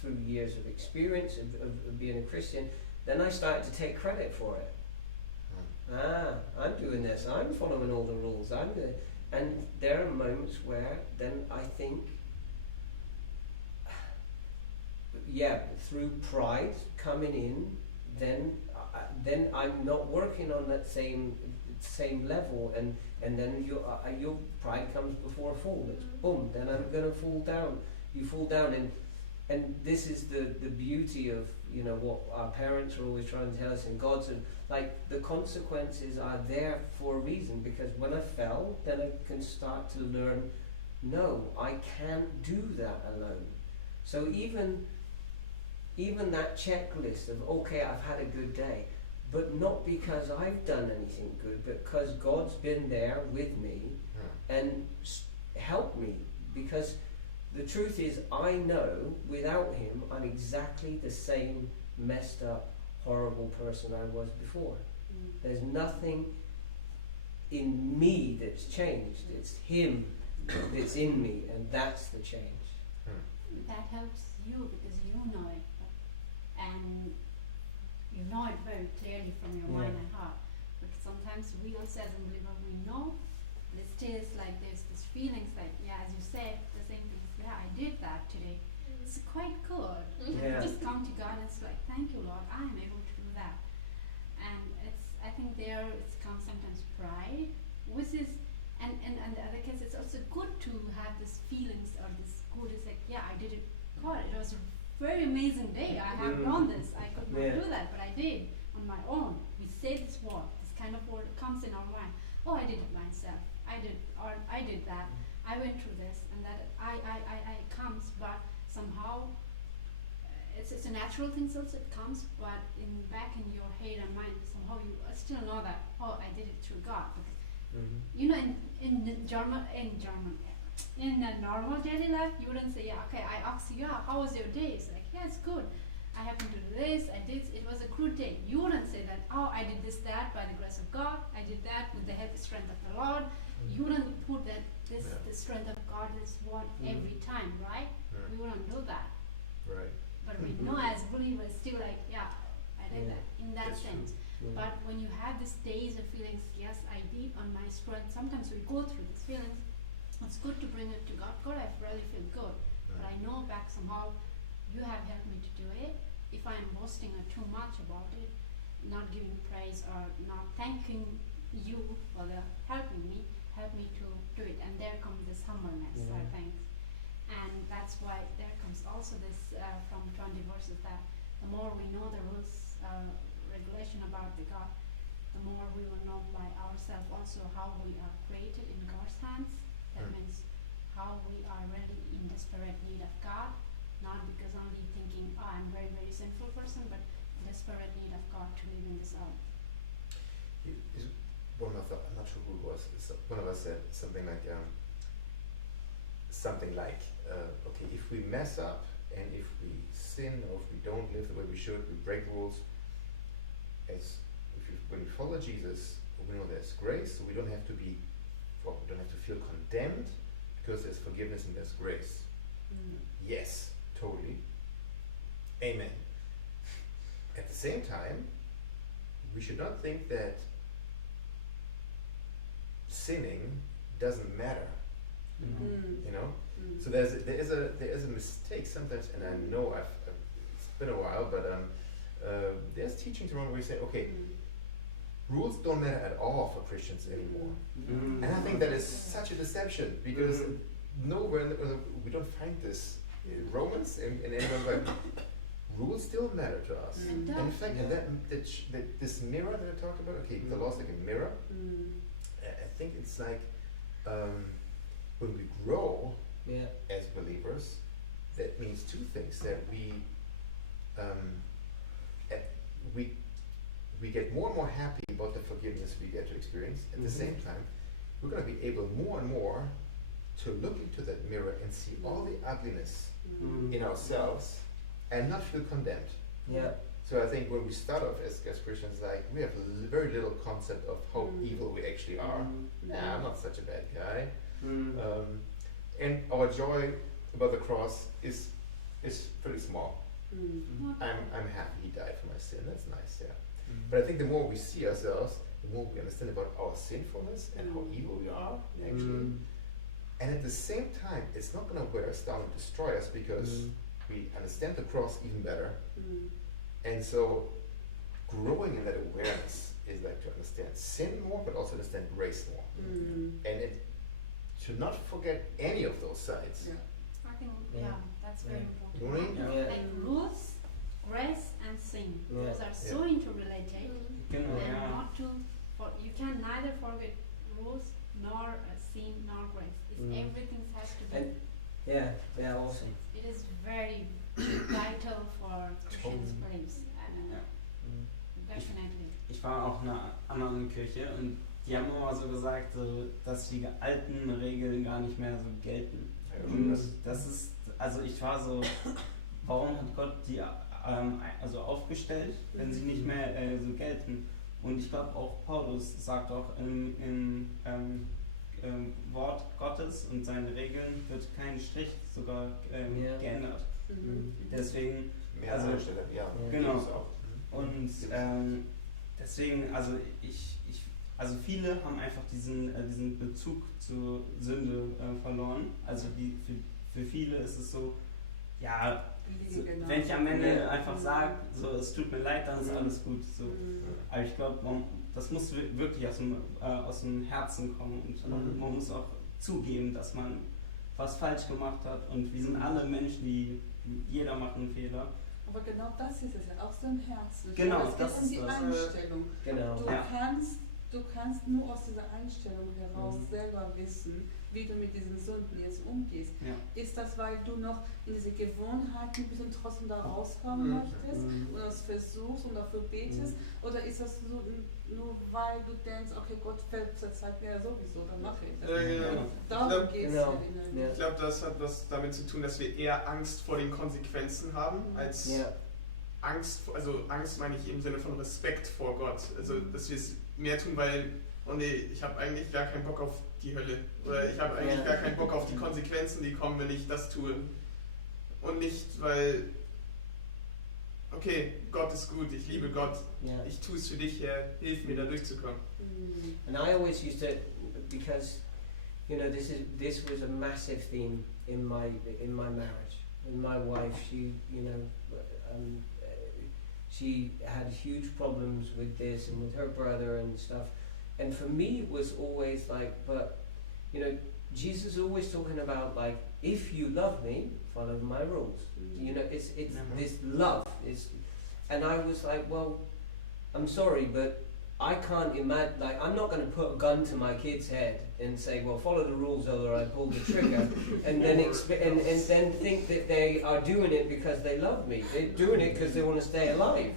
through years of experience of being a Christian, then I started to take credit for it. I'm doing this, I'm following all the rules, and there are moments where then I think, through pride coming in, then I'm not working on that same level, and then your pride comes before a fall. It's boom, then I'm going to fall down. You fall down, and this is the beauty of what our parents are always trying to tell us, and God's like the consequences are there for a reason, because when I fell, then I can start to learn, no, I can't do that alone. So even that checklist of, okay, I've had a good day, but not because I've done anything good, but because God's been there with me and helped me, because the truth is, I know without him I'm exactly the same messed up, horrible person I was before. There's nothing in me that's changed. It's Him that's in me, and that's the change. That helps you because you know it, and you know it very clearly from your mind and heart. But sometimes we also as a believer, we know, but it still is like there's this feelings like, yeah, as you said, the same things, yeah, I did that today. It's quite good. Yeah. Just come to God and it's like, thank you, Lord, I am able to do that. And I think there it comes sometimes pride, which is, and the other case, it's also good to have these feelings or this good, it's like, yeah, I did it, God, it was a very amazing day, I have done this, I could not do that, but I did on my own. We say this word, this kind of word comes in our mind, oh, I did it myself, I did that, I went through this, and that I comes, but somehow, it's a natural thing, so it comes, but back in your head and mind, somehow you still know that, oh, I did it through God. Because, you know, in a normal daily life, you wouldn't say, yeah, okay, I ask you, yeah, how was your day? It's like, yeah, it's good. I happened to do this, it was a good day. You wouldn't say that, oh, I did this, that, by the grace of God, I did that with the help and strength of the Lord. You wouldn't put that, the strength of God is what every time, right? We wouldn't do that. Right. But we know as believers still like, yeah, I did that in that sense. But when you have these days of feelings, yes, I did on my strength, sometimes we go through these feelings, it's good to bring it to God. God, I really feel good. But I know back somehow, you have helped me to do it. If I am boasting too much about it, not giving praise or not thanking you for helping me, help me to do it. And there comes this humbleness, I think. And that's why there comes also this from 20 verses that the more we know the rules, regulation about the God, the more we will know by ourselves also how we are created in God's hands. That means how we are really in desperate need of God, not because only thinking, oh, I'm very, very sinful person, but desperate need of God to live in this earth. I'm not sure who it was. One of us said something like, okay, if we mess up and if we sin or if we don't live the way we should, we break rules. When we follow Jesus, we know there's grace, so we don't have to feel condemned because there's forgiveness and there's grace. Yes, totally. Amen. At the same time, we should not think that sinning doesn't matter. You know, so there is a mistake sometimes, and I know it's been a while, but there's teachings around where we say, okay, rules don't matter at all for Christians anymore, and I think that is such a deception because nowhere we don't find this in Romans and anywhere, but rules still matter to us. And in fact, that this mirror that I talked about, okay, the law is like a mirror. I think it's like. When we grow as believers, that means two things: that we get more and more happy about the forgiveness we get to experience. At the same time, we're going to be able more and more to look into that mirror and see all the ugliness in ourselves and not feel condemned. So I think when we start off as Christians, like we have very little concept of how evil we actually are. Nah, I'm not such a bad guy. And our joy about the cross is pretty small. I'm happy He died for my sin. That's nice, But I think the more we see ourselves, the more we understand about our sinfulness and how evil we are actually. And at the same time, it's not going to wear us down and destroy us because we understand the cross even better. And so growing in that awareness is like to understand sin more, but also understand grace more. And to not forget any of those sides. I think, that's very important. You know what I mean? Like rules, grace, and sin. Those are so interrelated. And not to, you can neither forget rules, nor sin, nor grace. Everything has to be. Awesome. It is very vital for Christians' beliefs. Definitely. Ich war auch in einer anderen Kirche und die haben immer so gesagt, so, dass die alten Regeln gar nicht mehr so gelten. Und das ist, also ich war so, warum hat Gott die also aufgestellt, wenn sie nicht mehr so gelten? Und ich glaube auch Paulus sagt auch im Wort Gottes und seine Regeln wird kein Strich sogar geändert. Deswegen, Mehr also, an der Stelle, ja. Genau. Das auch. Und deswegen, also viele haben einfach diesen Bezug zur Sünde verloren. Also für viele ist es so, ja, so, wenn ich am Ende einfach sage, so, es tut mir leid, dann ist alles gut. So. Aber ich glaube, das muss wirklich aus dem Herzen kommen und man muss auch zugeben, dass man was falsch gemacht hat und wir sind alle Menschen, jeder macht einen Fehler. Aber genau das ist es ja, auch so ein Herz. Genau, es geht um die Einstellung. Genau. Du kannst nur aus dieser Einstellung heraus selber wissen, wie du mit diesen Sünden jetzt umgehst. Ja. Ist das, weil du noch in diese Gewohnheiten bist und trotzdem da rauskommen möchtest und das versuchst und dafür betest? Oder ist das nur weil du denkst, okay, Gott verzeiht mir ja sowieso, dann mache ich das. Genau. Darum geht es Genau. Ich glaube, das hat was damit zu tun, dass wir eher Angst vor den Konsequenzen haben, als Angst, also Angst meine ich im Sinne von Respekt vor Gott. Also, dass wir es mehr tun, weil, oh nee, ich habe eigentlich gar keinen Bock auf die Hölle. Oder ich habe eigentlich gar keinen Bock auf die Konsequenzen, die kommen, wenn ich das tue. Und nicht, weil, okay, Gott ist gut, ich liebe Gott, ich tue es für dich, Herr, hilf mir da durchzukommen. And I always used to, because this was a massive theme in my marriage. And my wife, she had huge problems with this and with her brother and stuff. And for me, it was always like, but Jesus is always talking about, like, if you love me, follow my rules. It's this love is, and I was like, well, I'm sorry, but I can't imagine, like, I'm not going to put a gun to my kid's head and say, well, follow the rules, or I pull the trigger, and then and then think that they are doing it because they love me. They're doing it because they want to stay alive.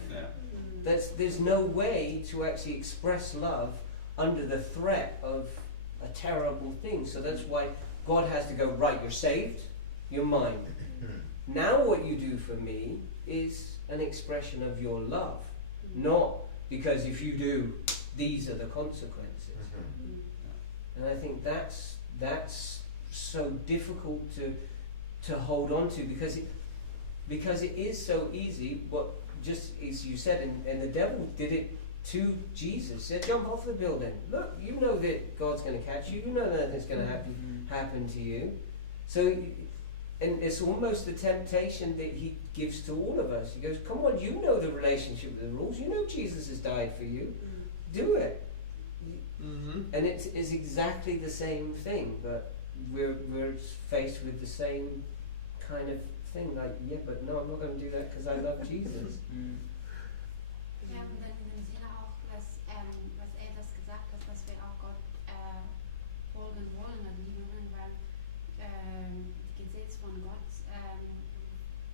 There's no way to actually express love under the threat of a terrible thing. So that's why God has to go, right, you're saved, you're mine. Now what you do for me is an expression of your love, not because if you do, these are the consequences. And I think that's so difficult to hold on to, because it is so easy. What, just as you said, and the devil did it to Jesus. Said, jump off the building. Look, you know that God's going to catch you. You know nothing's going to happen to you. So, and it's almost the temptation that he gives to all of us. He goes, come on, you know the relationship with the rules. You know Jesus has died for you. Do it. And it's exactly the same thing, but we're faced with the same kind of thing. Like, yeah, but no, I'm not going to do that because I love Jesus. Ja, und dann in dem Sinne auch, was das gesagt hat, dass wir auch Gott folgen wollen und lieben wollen, weil Gesetz von Gott,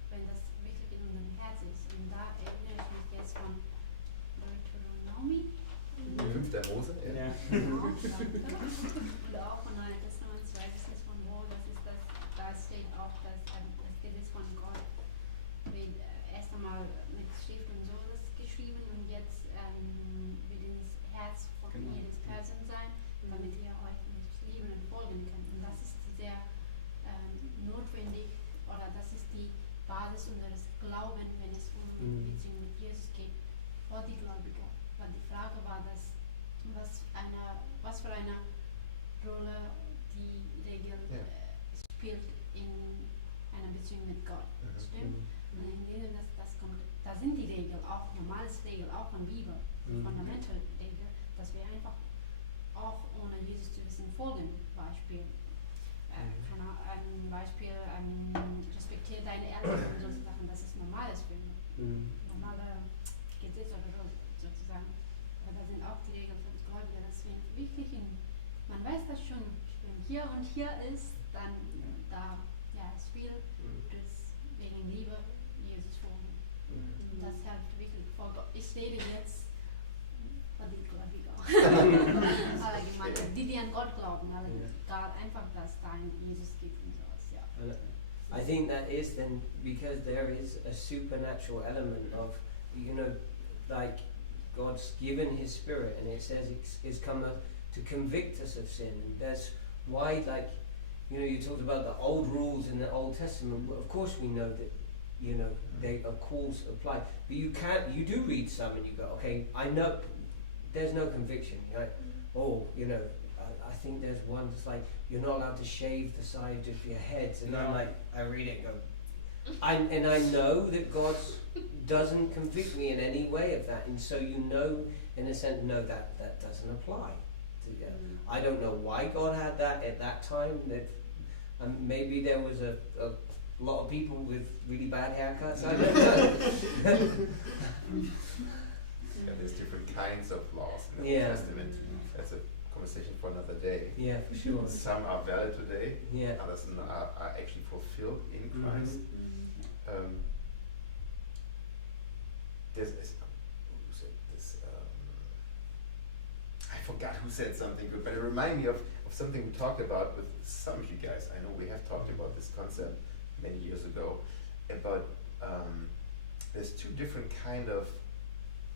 wenn das wirklich in unserem Herz ist. Und da erinnere ich mich jetzt von Deuteronomie. 5. Mose? Ja. Genau, danke. Und auch von Neuen Testament, ich weiß es nicht von wo, da steht auch, dass das Gesetz von Gott wird erst einmal mit Schrift und so geschrieben und jetzt wird ins Herz von jedes Person sein, damit ihr euch lieben und folgen könnt. Und das ist sehr notwendig, oder das ist die Basis unseres Glaubens, wenn es um die Beziehung mit Jesus geht, vor die Gläubiger. Weil die Frage war, was für eine Rolle die Regel spielt in einer Beziehung mit Gott. Stimmt? Und in denen das kommt, da sind die Regeln, auch normales Regeln, auch von Bibel, fundamental Regeln, dass wir einfach auch ohne Jesus zu wissen folgen. Beispiel, ein Beispiel, respektiere deine Eltern und solche Sachen, das ist normales für mich. Normale Gesetz oder so, sozusagen. Aber da sind auch die Regeln für uns Gläubige, deswegen wichtig. Man weiß das schon, wenn hier und hier ist, dann da, ist viel, wegen Liebe Jesus folgen. Das hilft wirklich vor Gott. Ich rede jetzt von den Gläubigen. Allgemein, die an Gott glauben, einfach, dass da ein Jesus gibt und sowas, ja. I think that is then because there is a supernatural element of, like God's given His Spirit, and it says it's come to convict us of sin, and that's why, like, you talked about the old rules in the Old Testament. Well, of course we know that, they of course apply, but you do read some and you go, okay, I know there's no conviction. You're like, I think there's one that's like, you're not allowed to shave the side of your head, and I'm like, I read it and go, I know that God doesn't convict me in any way of that, and so in a sense, no, that doesn't apply. I don't know why God had that at that time. That maybe there was a lot of people with really bad haircuts. I don't know. There's different kinds of laws in the Old Testament. That's a conversation for another day. Yeah, for sure. Some are valid today. Yeah. Others are actually fulfilled in Christ. There's I forgot who said something good, but it reminded me of something we talked about with some of you guys. I know we have talked about this concept many years ago, about there's two different kind of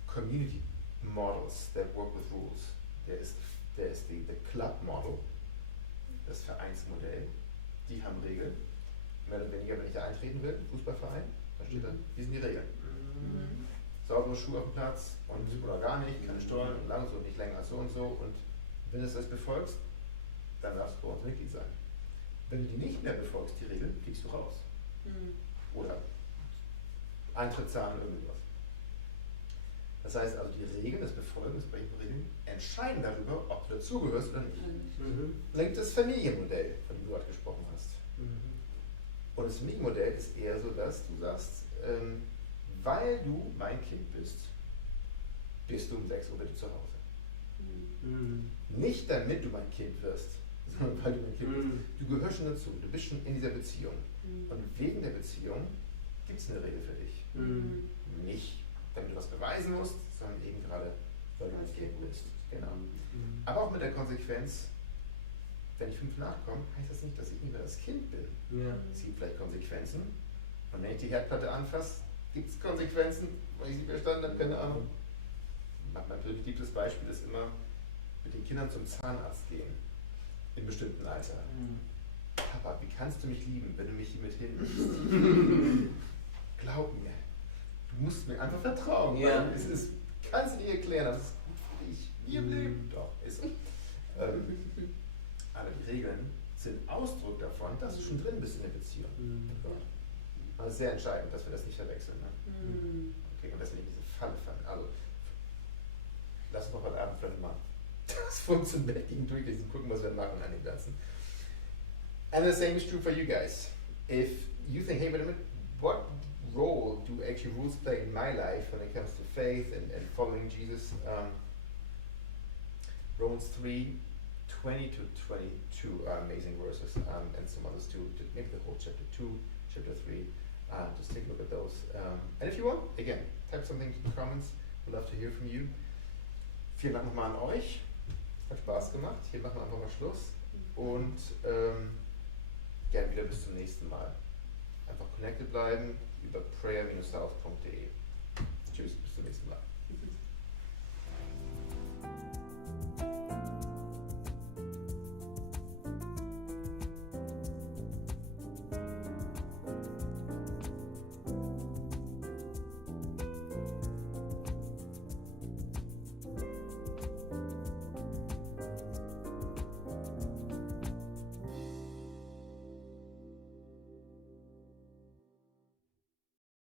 community models that work with rules. There's the Club Model, das Vereinsmodell, die haben Regeln. Mehr oder weniger, wenn ich da eintreten will, Fußballverein, da steht dann, wie sind die Regeln? Saubere Schuhe auf dem Platz oder gar nicht, keine Stollen und lang so, nicht länger als so und so. Und wenn du das befolgst, dann darfst du bei uns Mitglied sein. Wenn du die nicht mehr befolgst, die Regeln, fliegst du raus. Oder Eintritt zahlen, irgendwas. Das heißt also, die Regeln, das Befolgen, das Brechen von Regeln, entscheiden darüber, ob du dazugehörst oder nicht. Dann gibt es das Familienmodell, von dem du gerade gesprochen hast. Und das Familienmodell ist eher so, dass du sagst, weil du mein Kind bist du um 6 Uhr bitte zu Hause. Nicht damit du mein Kind wirst, sondern weil du mein Kind bist. Du gehörst schon dazu, du bist schon in dieser Beziehung. Und wegen der Beziehung gibt es eine Regel für dich. Nicht, damit du was beweisen musst, sondern eben gerade, weil du mein Kind bist. Genau. Aber auch mit der Konsequenz, wenn ich 5 nachkomme, heißt das nicht, dass ich nicht mehr das Kind bin. Es gibt vielleicht Konsequenzen. Und wenn ich die Herdplatte anfasse, gibt es Konsequenzen, weil ich sie verstanden habe, keine Ahnung. Mein persönlich liebstes Beispiel ist immer, mit den Kindern zum Zahnarzt gehen, in bestimmten Alter. Papa, wie kannst du mich lieben, wenn du mich hier mit hinnimmst? Glaub mir, du musst mir einfach vertrauen. Ja. Kannst du dir erklären, das ist gut für dich, wie im Leben. Doch, ist so. Aber die Regeln sind Ausdruck davon, dass du schon drin bist in der Beziehung mit Gott. Das ist sehr entscheidend, dass wir das nicht verwechseln. Ne? Okay, und dass wir nicht in diese Falle fallen. Also, lass uns doch heute Abend vielleicht mal das funktioniert gegen durchlesen, gucken, was wir machen an dem Ganzen. And the same is true for you guys. If you think, hey, wait a minute, what role do actually rules play in my life when it comes to faith and following Jesus? Romans 3:20 to 22 are amazing verses, and some others too, maybe the whole chapter 2, chapter 3. Just take a look at those. And if you want, again, type something in the comments. We'd love to hear from you. Vielen Dank nochmal an euch. Hat Spaß gemacht. Hier machen wir einfach mal Schluss. Und gerne wieder bis zum nächsten Mal. Einfach connected bleiben über prayer-south.de. Tschüss, bis zum nächsten Mal.